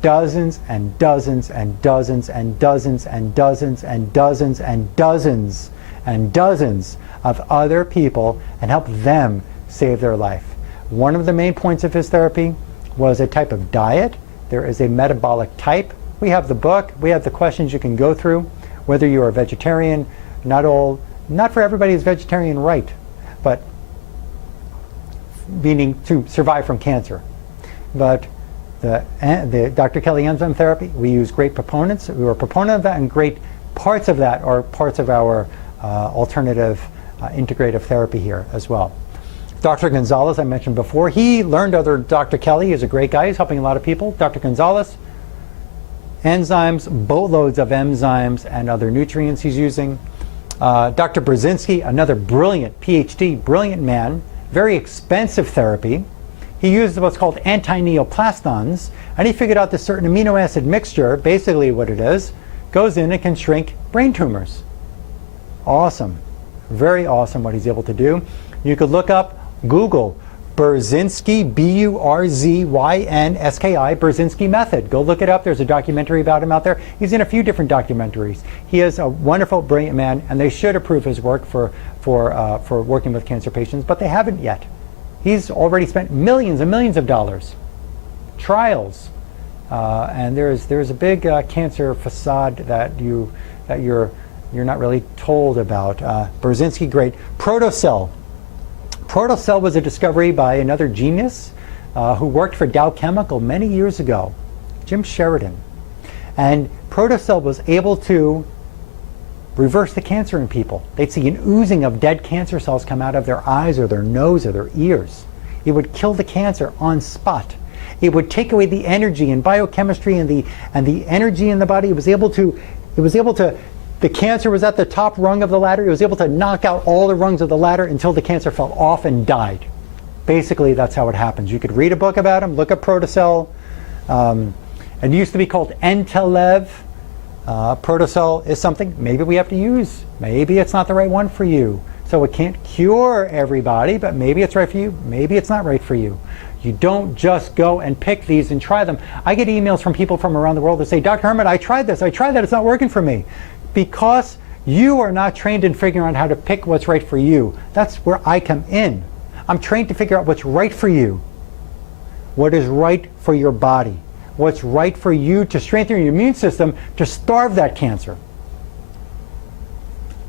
dozens and dozens and dozens and dozens and dozens and dozens and dozens and dozens of other people and help them save their life. One of the main points of his therapy was a type of diet. There is a metabolic type. We have the book. We have the questions you can go through. Whether you're a vegetarian, not for everybody is vegetarian right, but meaning to survive from cancer. But the Dr. Kelly enzyme therapy, we use great proponents. We were a proponent of that, and great parts of that are parts of our alternative integrative therapy here as well. Dr. Gonzalez, I mentioned before, he learned under Dr. Kelly. He's a great guy. He's helping a lot of people. Dr. Gonzalez, enzymes, boatloads of enzymes and other nutrients he's using. Dr. Brzezinski, another brilliant PhD, brilliant man, very expensive therapy. He used what's called anti-neoplastons, and he figured out this certain amino acid mixture, basically what it is, goes in and can shrink brain tumors. Awesome. Very awesome what he's able to do. You could look up, Google, Brzezinski, B-U-R-Z-Y-N-S-K-I, Brzezinski method. Go look it up. There's a documentary about him out there. He's in a few different documentaries. He is a wonderful, brilliant man, and they should approve his work for working with cancer patients, but they haven't yet. He's already spent millions and millions of dollars. Trials. And there's a big cancer facade that you're not really told about. Brzezinski, great. Protocell. Protocell was a discovery by another genius who worked for Dow Chemical many years ago. Jim Sheridan. And Protocell was able to reverse the cancer in people. They'd see an oozing of dead cancer cells come out of their eyes or their nose or their ears. It would kill the cancer on spot. It would take away the energy and biochemistry and the energy in the body. It was able to, the cancer was at the top rung of the ladder. It was able to knock out all the rungs of the ladder until the cancer fell off and died. Basically, that's how it happens. You could read a book about him, look up Protocell. It used to be called Entelev. Protocell is something maybe we have to use. Maybe it's not the right one for you. So it can't cure everybody, but maybe it's right for you. Maybe it's not right for you. You don't just go and pick these and try them. I get emails from people from around the world that say, Dr. Herman, I tried this, I tried that, it's not working for me. Because you are not trained in figuring out how to pick what's right for you. That's where I come in. I'm trained to figure out what's right for you. What is right for your body. What's right for you to strengthen your immune system to starve that cancer.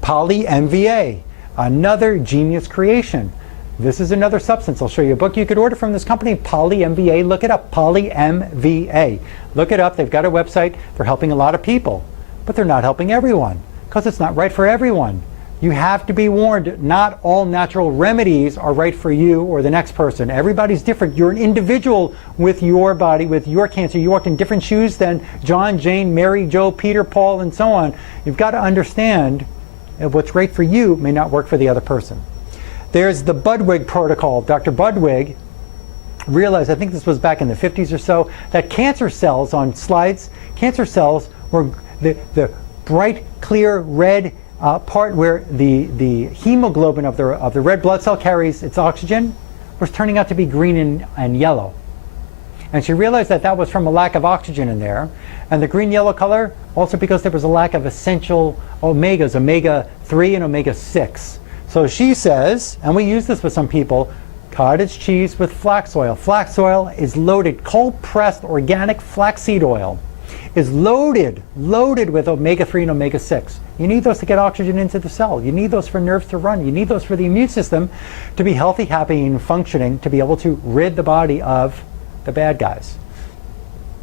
PolyMva, another genius creation. This is another substance. I'll show you a book you could order from this company, PolyMva. Look it up, PolyMva. Look it up. They've got a website. They're helping a lot of people, but they're not helping everyone because it's not right for everyone. You have to be warned, not all natural remedies are right for you or the next person. Everybody's different. You're an individual with your body, with your cancer. You walk in different shoes than John, Jane, Mary, Joe, Peter, Paul, and so on. You've got to understand what's right for you may not work for the other person. There's the Budwig protocol. Dr. Budwig realized, I think this was back in the 50s or so, that cancer cells on slides, cancer cells were the bright, clear, red part where the hemoglobin of the red blood cell carries its oxygen was turning out to be green and yellow. And she realized that that was from a lack of oxygen in there. And the green-yellow color, also because there was a lack of essential omegas, omega-3 and omega-6. So she says, and we use this with some people, cottage cheese with flax oil. Flax oil is loaded, cold-pressed organic flaxseed oil is loaded with omega-3 and omega-6. You need those to get oxygen into the cell. You need those for nerves to run. You need those for the immune system to be healthy, happy, and functioning, to be able to rid the body of the bad guys.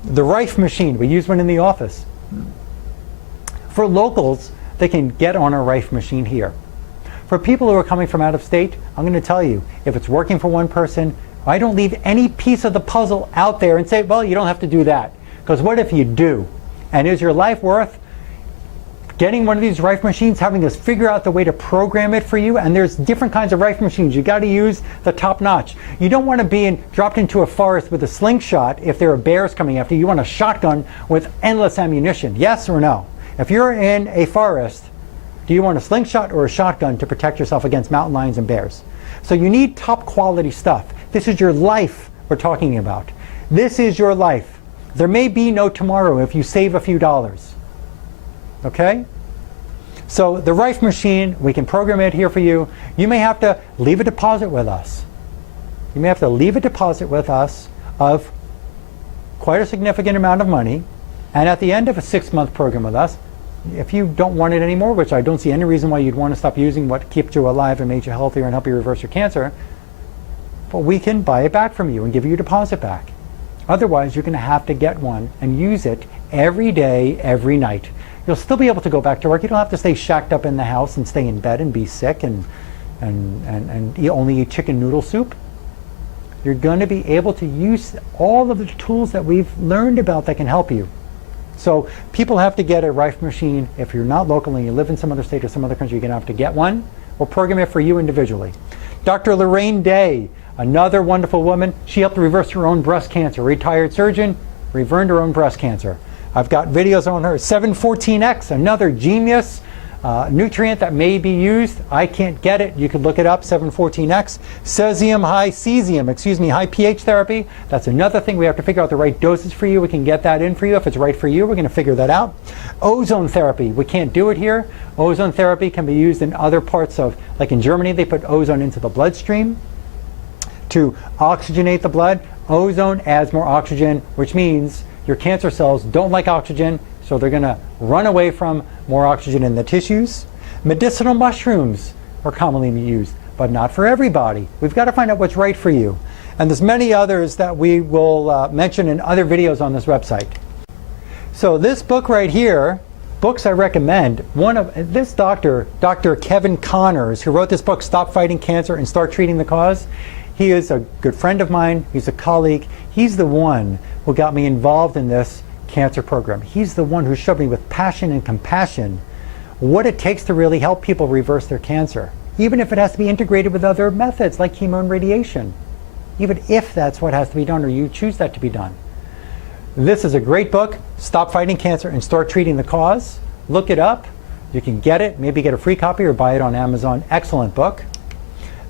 The Rife machine, we use one in the office. For locals, they can get on a Rife machine here. For people who are coming from out of state, I'm going to tell you, if it's working for one person, I don't leave any piece of the puzzle out there and say, well, you don't have to do that. Because what if you do? And is your life worth getting one of these Rife machines, having us figure out the way to program it for you? And there's different kinds of Rife machines. You got to use the top notch. You don't want to be dropped into a forest with a slingshot if there are bears coming after you. You want a shotgun with endless ammunition. Yes or no? If you're in a forest, do you want a slingshot or a shotgun to protect yourself against mountain lions and bears? So you need top quality stuff. This is your life we're talking about. This is your life. There may be no tomorrow if you save a few dollars. Okay? So the Rife machine, we can program it here for you. You may have to leave a deposit with us. You may have to leave a deposit with us of quite a significant amount of money. And at the end of a 6-month program with us, if you don't want it anymore, which I don't see any reason why you'd want to stop using what kept you alive and made you healthier and help you reverse your cancer, but we can buy it back from you and give you a deposit back. Otherwise, you're going to have to get one and use it every day, every night. You'll still be able to go back to work. You don't have to stay shacked up in the house and stay in bed and be sick and only eat chicken noodle soup. You're going to be able to use all of the tools that we've learned about that can help you. So people have to get a Rife machine. If you're not local and you live in some other state or some other country, you're going to have to get one. We'll program it for you individually. Dr. Lorraine Day, another wonderful woman. She helped reverse her own breast cancer. Retired surgeon, reversed her own breast cancer. I've got videos on her. 714X, another genius nutrient that may be used. I can't get it. You could look it up, 714X. High pH therapy. That's another thing. We have to figure out the right dosage for you. We can get that in for you. If it's right for you, we're going to figure that out. Ozone therapy. We can't do it here. Ozone therapy can be used in other parts of, like in Germany, they put ozone into the bloodstream to oxygenate the blood. Ozone adds more oxygen, which means your cancer cells don't like oxygen, so they're going to run away from more oxygen in the tissues. Medicinal mushrooms are commonly used, but not for everybody. We've got to find out what's right for you. And there's many others that we will mention in other videos on this website. So this book right here, books I recommend, one of this Dr. Kevin Connors, who wrote this book, Stop Fighting Cancer and Start Treating the Cause. He is a good friend of mine. He's a colleague. He's the one who got me involved in this cancer program. He's the one who showed me with passion and compassion what it takes to really help people reverse their cancer, even if it has to be integrated with other methods like chemo and radiation, even if that's what has to be done or you choose that to be done. This is a great book, Stop Fighting Cancer and Start Treating the Cause. Look it up. You can get it, maybe get a free copy or buy it on Amazon. Excellent book.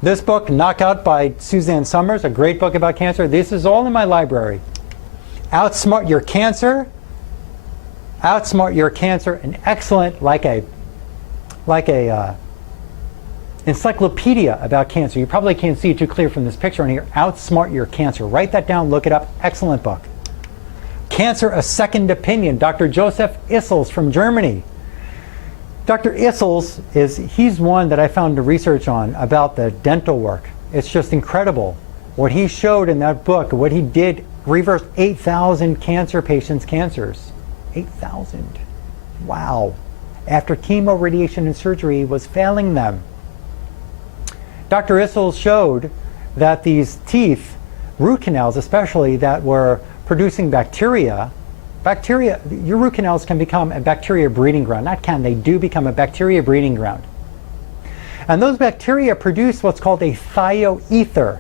This book, Knockout by Suzanne Summers, a great book about cancer. This is all in my library. Outsmart Your Cancer. Outsmart Your Cancer, an excellent, like a encyclopedia about cancer. You probably can't see it too clear from this picture on here. Outsmart Your Cancer. Write that down, look it up. Excellent book. Cancer, A Second Opinion, Dr. Joseph Issels from Germany. Dr. Issels, he's one that I found the research on about the dental work. It's just incredible. What he showed in that book, what he did, reversed 8,000 cancer patients' cancers. 8,000. Wow. After chemo, radiation, and surgery was failing them. Dr. Issels showed that these teeth, root canals especially, that were producing bacteria, your root canals can become a bacteria breeding ground. Not can, they do become a bacteria breeding ground. And those bacteria produce what's called a thioether.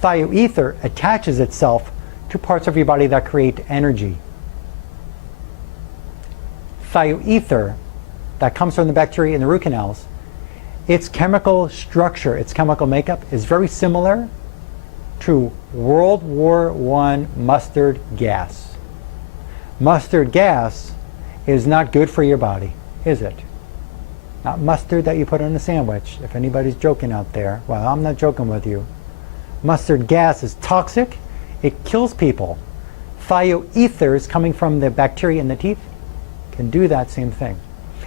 Thioether attaches itself to parts of your body that create energy. Thioether that comes from the bacteria in the root canals, its chemical structure, its chemical makeup is very similar to World War I mustard gas. Mustard gas is not good for your body, is it? Not mustard that you put on a sandwich, if anybody's joking out there. Well, I'm not joking with you. Mustard gas is toxic. It kills people. Thioethers coming from the bacteria in the teeth can do that same thing.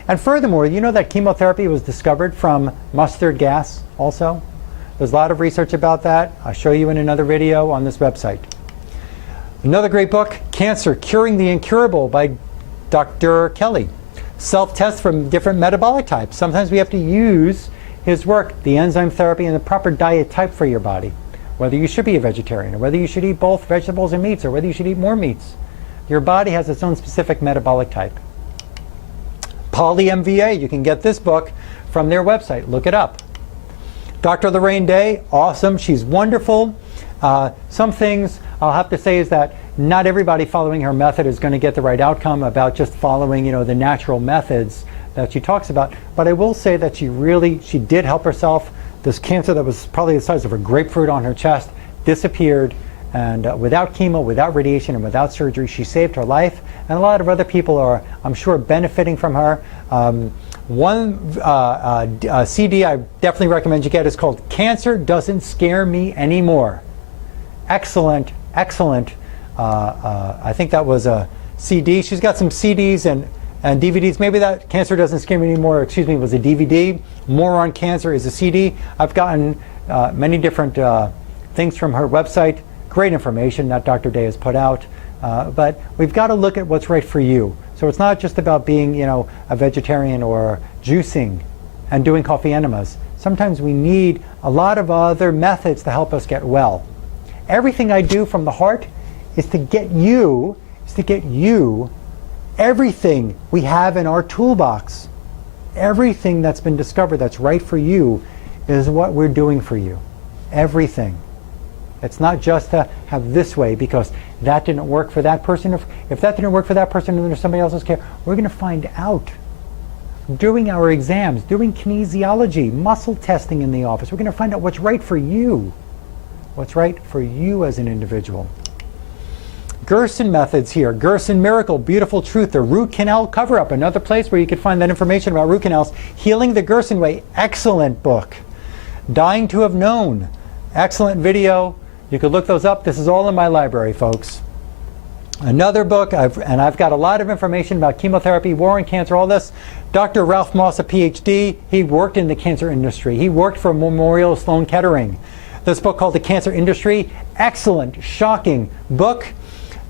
And furthermore, you know that chemotherapy was discovered from mustard gas also? There's a lot of research about that. I'll show you in another video on this website. Another great book, Cancer, Curing the Incurable by Dr. Kelly. Self-test from different metabolic types. Sometimes we have to use his work, the enzyme therapy, and the proper diet type for your body. Whether you should be a vegetarian, or whether you should eat both vegetables and meats, or whether you should eat more meats. Your body has its own specific metabolic type. PolyMva, you can get this book from their website. Look it up. Dr. Lorraine Day, awesome. She's wonderful. Some things I'll have to say is that not everybody following her method is going to get the right outcome about just following, the natural methods that she talks about. But I will say that she did help herself. This cancer that was probably the size of a grapefruit on her chest disappeared. And without chemo, without radiation, and without surgery, she saved her life. And a lot of other people are, I'm sure, benefiting from her. One CD I definitely recommend you get is called Cancer Doesn't Scare Me Anymore. Excellent, excellent. I think that was a CD. She's got some CDs and DVDs. Maybe that Cancer Doesn't Scare Me Anymore, was a DVD. More on Cancer is a CD. I've gotten many different things from her website. Great information that Dr. Day has put out. But we've got to look at what's right for you. So it's not just about being, a vegetarian or juicing and doing coffee enemas. Sometimes we need a lot of other methods to help us get well. Everything I do from the heart is to get you everything we have in our toolbox. Everything that's been discovered that's right for you is what we're doing for you. Everything. It's not just to have this way because that didn't work for that person. If that didn't work for that person and there's somebody else's care, we're going to find out. Doing our exams, doing kinesiology, muscle testing in the office, we're going to find out what's right for you. What's right for you as an individual. Gerson methods here. Gerson Miracle, Beautiful Truth, the Root Canal Cover-Up. Another place where you can find that information about root canals. Healing the Gerson Way, excellent book. Dying to Have Known, excellent video. You could look those up. This is all in my library, folks. Another book, I've got a lot of information about chemotherapy, war on cancer, all this. Dr. Ralph Moss, a PhD, he worked in the cancer industry. He worked for Memorial Sloan Kettering. This book called The Cancer Industry, excellent, shocking book.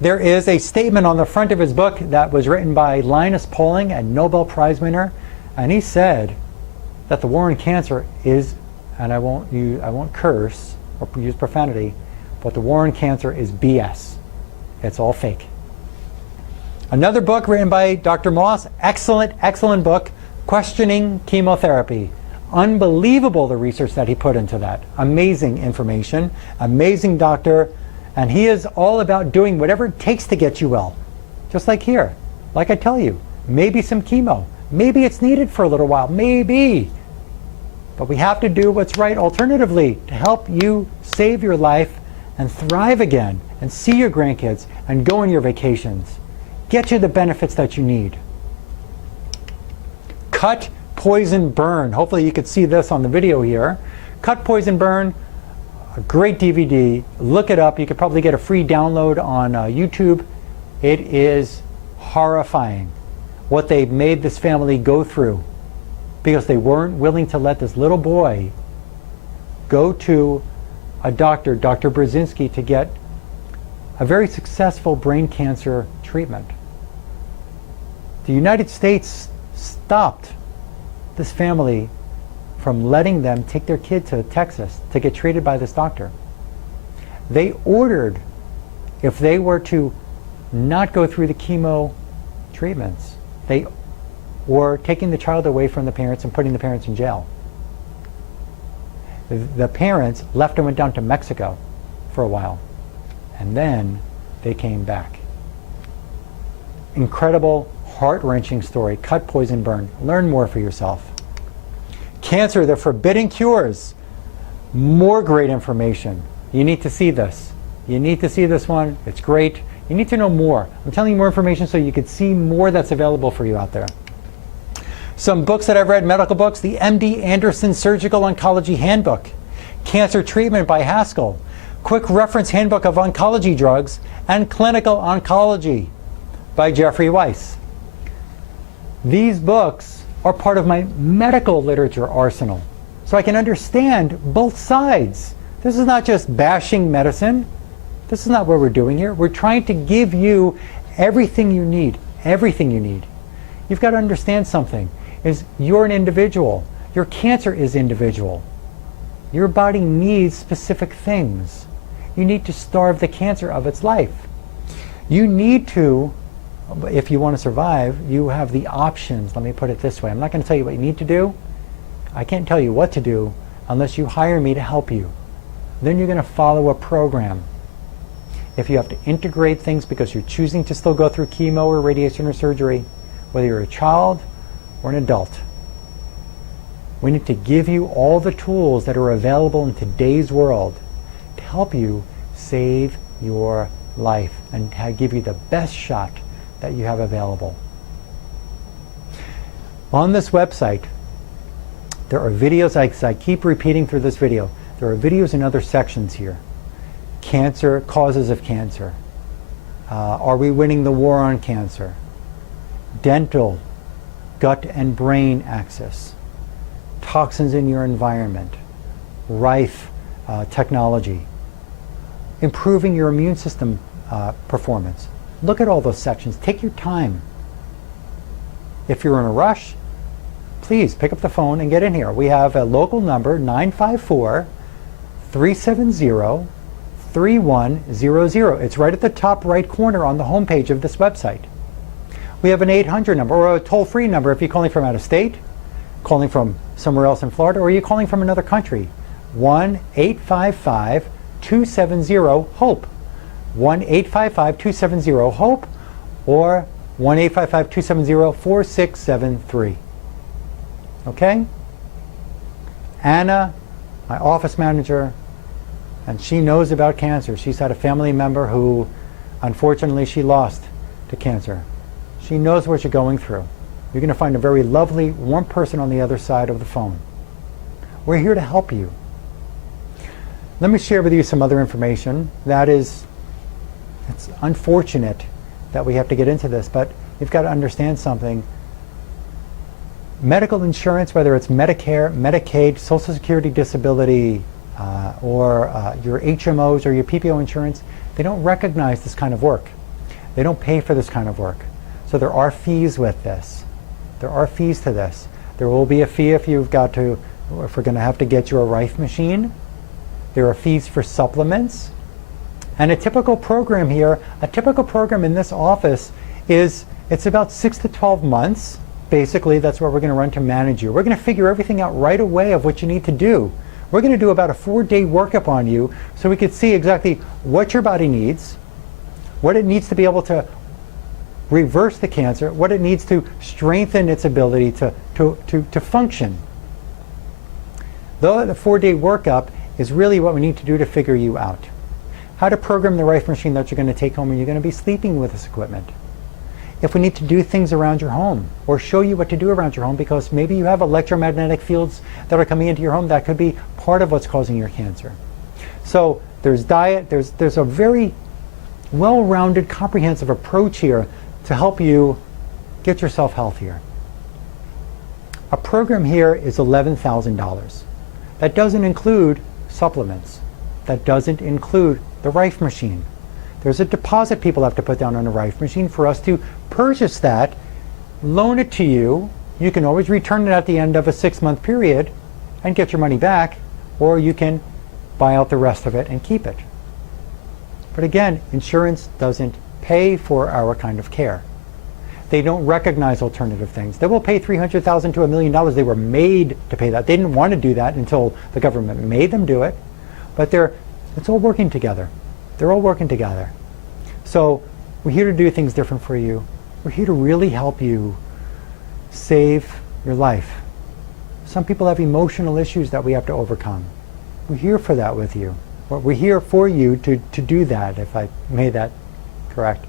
There is a statement on the front of his book that was written by Linus Pauling, a Nobel Prize winner, and he said that the war on cancer is, and I won't curse or use profanity, but the war on cancer is BS. It's all fake. Another book written by Dr. Moss, excellent book, Questioning Chemotherapy. Unbelievable the research that he put into that. Amazing information, amazing doctor, and he is all about doing whatever it takes to get you well. Just like here, like I tell you, maybe some chemo, maybe it's needed for a little while, maybe. But we have to do what's right alternatively to help you save your life and thrive again and see your grandkids and go on your vacations. Get you the benefits that you need. Cut, Poison, Burn. Hopefully you could see this on the video here. Cut, Poison, Burn, a great DVD. Look it up. You could probably get a free download on YouTube. It is horrifying what they made this family go through because they weren't willing to let this little boy go to a doctor, Dr. Brzezinski, to get a very successful brain cancer treatment. The United States stopped this family from letting them take their kid to Texas to get treated by this doctor. They ordered, if they were to not go through the chemo treatments, they were taking the child away from the parents and putting the parents in jail. The parents left and went down to Mexico for a while, and then they came back. Incredible, heart-wrenching story. Cut, Poison, Burn. Learn more for yourself. Cancer, the Forbidden Cures. More great information. You need to see this. You need to see this one. It's great. You need to know more. I'm telling you more information so you can see more that's available for you out there. Some books that I've read, medical books, the MD Anderson Surgical Oncology Handbook, Cancer Treatment by Haskell, Quick Reference Handbook of Oncology Drugs, and Clinical Oncology by Jeffrey Weiss. These books are part of my medical literature arsenal, so I can understand both sides. This is not just bashing medicine. This is not what we're doing here. We're trying to give you everything you need, everything you need. You've got to understand something, is you're an individual. Your cancer is individual. Your body needs specific things. You need to starve the cancer of its life. You need to, if you want to survive, you have the options. Let me put it this way. I'm not going to tell you what you need to do. I can't tell you what to do unless you hire me to help you. Then you're going to follow a program. If you have to integrate things because you're choosing to still go through chemo or radiation or surgery, whether you're a child or an adult, we need to give you all the tools that are available in today's world to help you save your life and give you the best shot that you have available. On this website, there are videos, I keep repeating through this video, there are videos in other sections here. Cancer, causes of cancer. Are we winning the war on cancer? Dental, gut and brain axis. Toxins in your environment. Rife technology. Improving your immune system performance. Look at all those sections. Take your time. If you're in a rush, please pick up the phone and get in here. We have a local number, 954-370-3100. It's right at the top right corner on the homepage of this website. We have an 800 number or a toll-free number if you're calling from out of state, calling from somewhere else in Florida, or you're calling from another country. 1-855-270-HOPE. 1-855-270-HOPE or 1-855-270-4673. Okay? Anna, my office manager, and she knows about cancer. She's had a family member who, unfortunately, she lost to cancer. She knows what you're going through. You're going to find a very lovely, warm person on the other side of the phone. We're here to help you. Let me share with you some other information. That is, it's unfortunate that we have to get into this, but you've got to understand something. Medical insurance, whether it's Medicare, Medicaid, Social Security Disability, or your HMOs or your PPO insurance, they don't recognize this kind of work. They don't pay for this kind of work. So there are fees with this. There are fees to this. There will be a fee if we're going to have to get you a Rife machine. There are fees for supplements. And a typical program here, a typical program in this office it's about 6 to 12 months. Basically, that's what we're going to run to manage you. We're going to figure everything out right away of what you need to do. We're going to do about a 4-day workup on you so we could see exactly what your body needs, what it needs to be able to reverse the cancer, what it needs to strengthen its ability to function. Though the 4-day workup is really what we need to do to figure you out. How to program the Rife machine that you're going to take home when you're going to be sleeping with this equipment. If we need to do things around your home or show you what to do around your home because maybe you have electromagnetic fields that are coming into your home that could be part of what's causing your cancer. So there's diet, there's a very well-rounded, comprehensive approach here to help you get yourself healthier. A program here is $11,000. That doesn't include supplements. That doesn't include the Rife machine. There's a deposit people have to put down on a Rife machine for us to purchase that, loan it to you. You can always return it at the end of a 6-month period and get your money back, or you can buy out the rest of it and keep it. But again, insurance doesn't pay for our kind of care. They don't recognize alternative things. They will pay $300,000 to $1 million. They were made to pay that. They didn't want to do that until the government made them do it. But it's all working together. They're all working together. So we're here to do things different for you. We're here to really help you save your life. Some people have emotional issues that we have to overcome. We're here for that with you. We're here for you to do that, if I made that correct.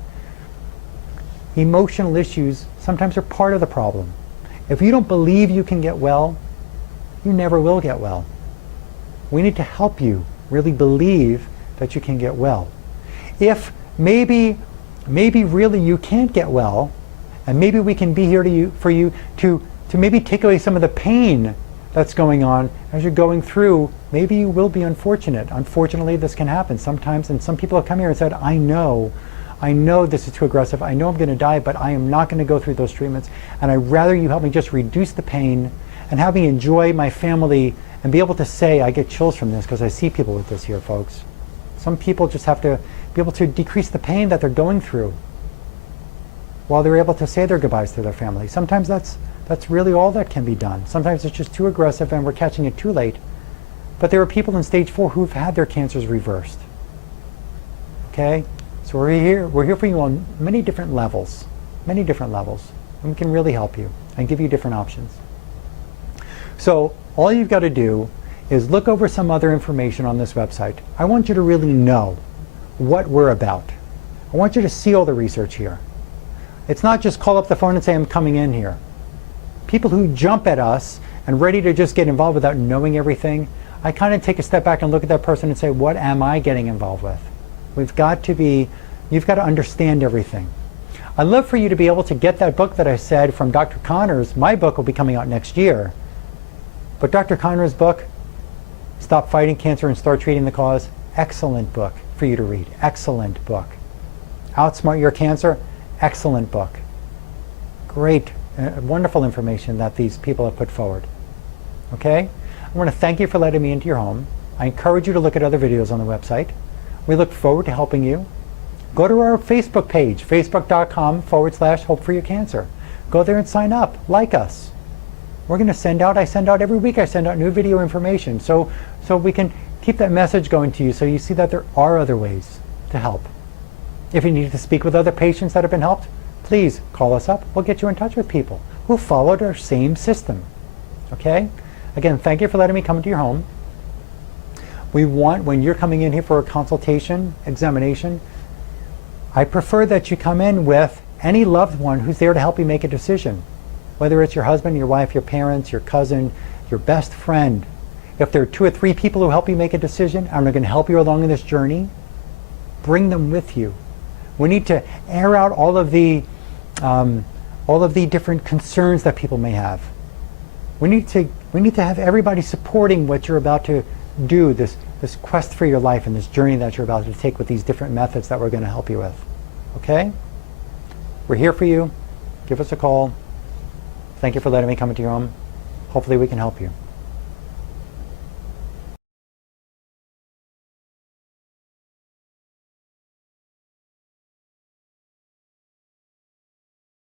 Emotional issues sometimes are part of the problem. If you don't believe you can get well, you never will get well. We need to help you really believe that you can get well. If maybe really you can't get well, and maybe we can be here for you to maybe take away some of the pain that's going on as you're going through, maybe you will be unfortunate. Unfortunately, this can happen sometimes, and some people have come here and said, I know this is too aggressive, I know I'm going to die, but I am not going to go through those treatments, and I'd rather you help me just reduce the pain and have me enjoy my family and be able to say, I get chills from this because I see people with this here, folks. Some people just have to be able to decrease the pain that they're going through while they're able to say their goodbyes to their family. Sometimes that's really all that can be done. Sometimes it's just too aggressive and we're catching it too late. But there are people in stage 4 who've had their cancers reversed. Okay? So we're here for you on many different levels. And we can really help you and give you different options. So all you've got to do is look over some other information on this website. I want you to really know what we're about. I want you to see all the research here. It's not just call up the phone and say, I'm coming in here. People who jump at us and ready to just get involved without knowing everything, I kind of take a step back and look at that person and say, what am I getting involved with? You've got to understand everything. I'd love for you to be able to get that book that I said from Dr. Connors. My book will be coming out next year. But Dr. Connors' book, Stop Fighting Cancer and Start Treating the Cause, excellent book for you to read. Excellent book. Outsmart Your Cancer, excellent book. Great, wonderful information that these people have put forward. Okay? I want to thank you for letting me into your home. I encourage you to look at other videos on the website. We look forward to helping you. Go to our Facebook page, facebook.com/Hope for Your Cancer. Go there and sign up. Like us. We're going to I send out every week, I send out new video information so we can keep that message going to you so you see that there are other ways to help. If you need to speak with other patients that have been helped, please call us up. We'll get you in touch with people who followed our same system. Okay? Again, thank you for letting me come into your home. We want, when you're coming in here for a consultation, examination, I prefer that you come in with any loved one who's there to help you make a decision. Whether it's your husband, your wife, your parents, your cousin, your best friend. If there are 2 or 3 people who help you make a decision and are going to help you along in this journey, bring them with you. We need to air out all of the different concerns that people may have. We need to have everybody supporting what you're about to do, this quest for your life and this journey that you're about to take with these different methods that we're going to help you with. Okay? We're here for you. Give us a call. Thank you for letting me come into your home. Hopefully we can help you.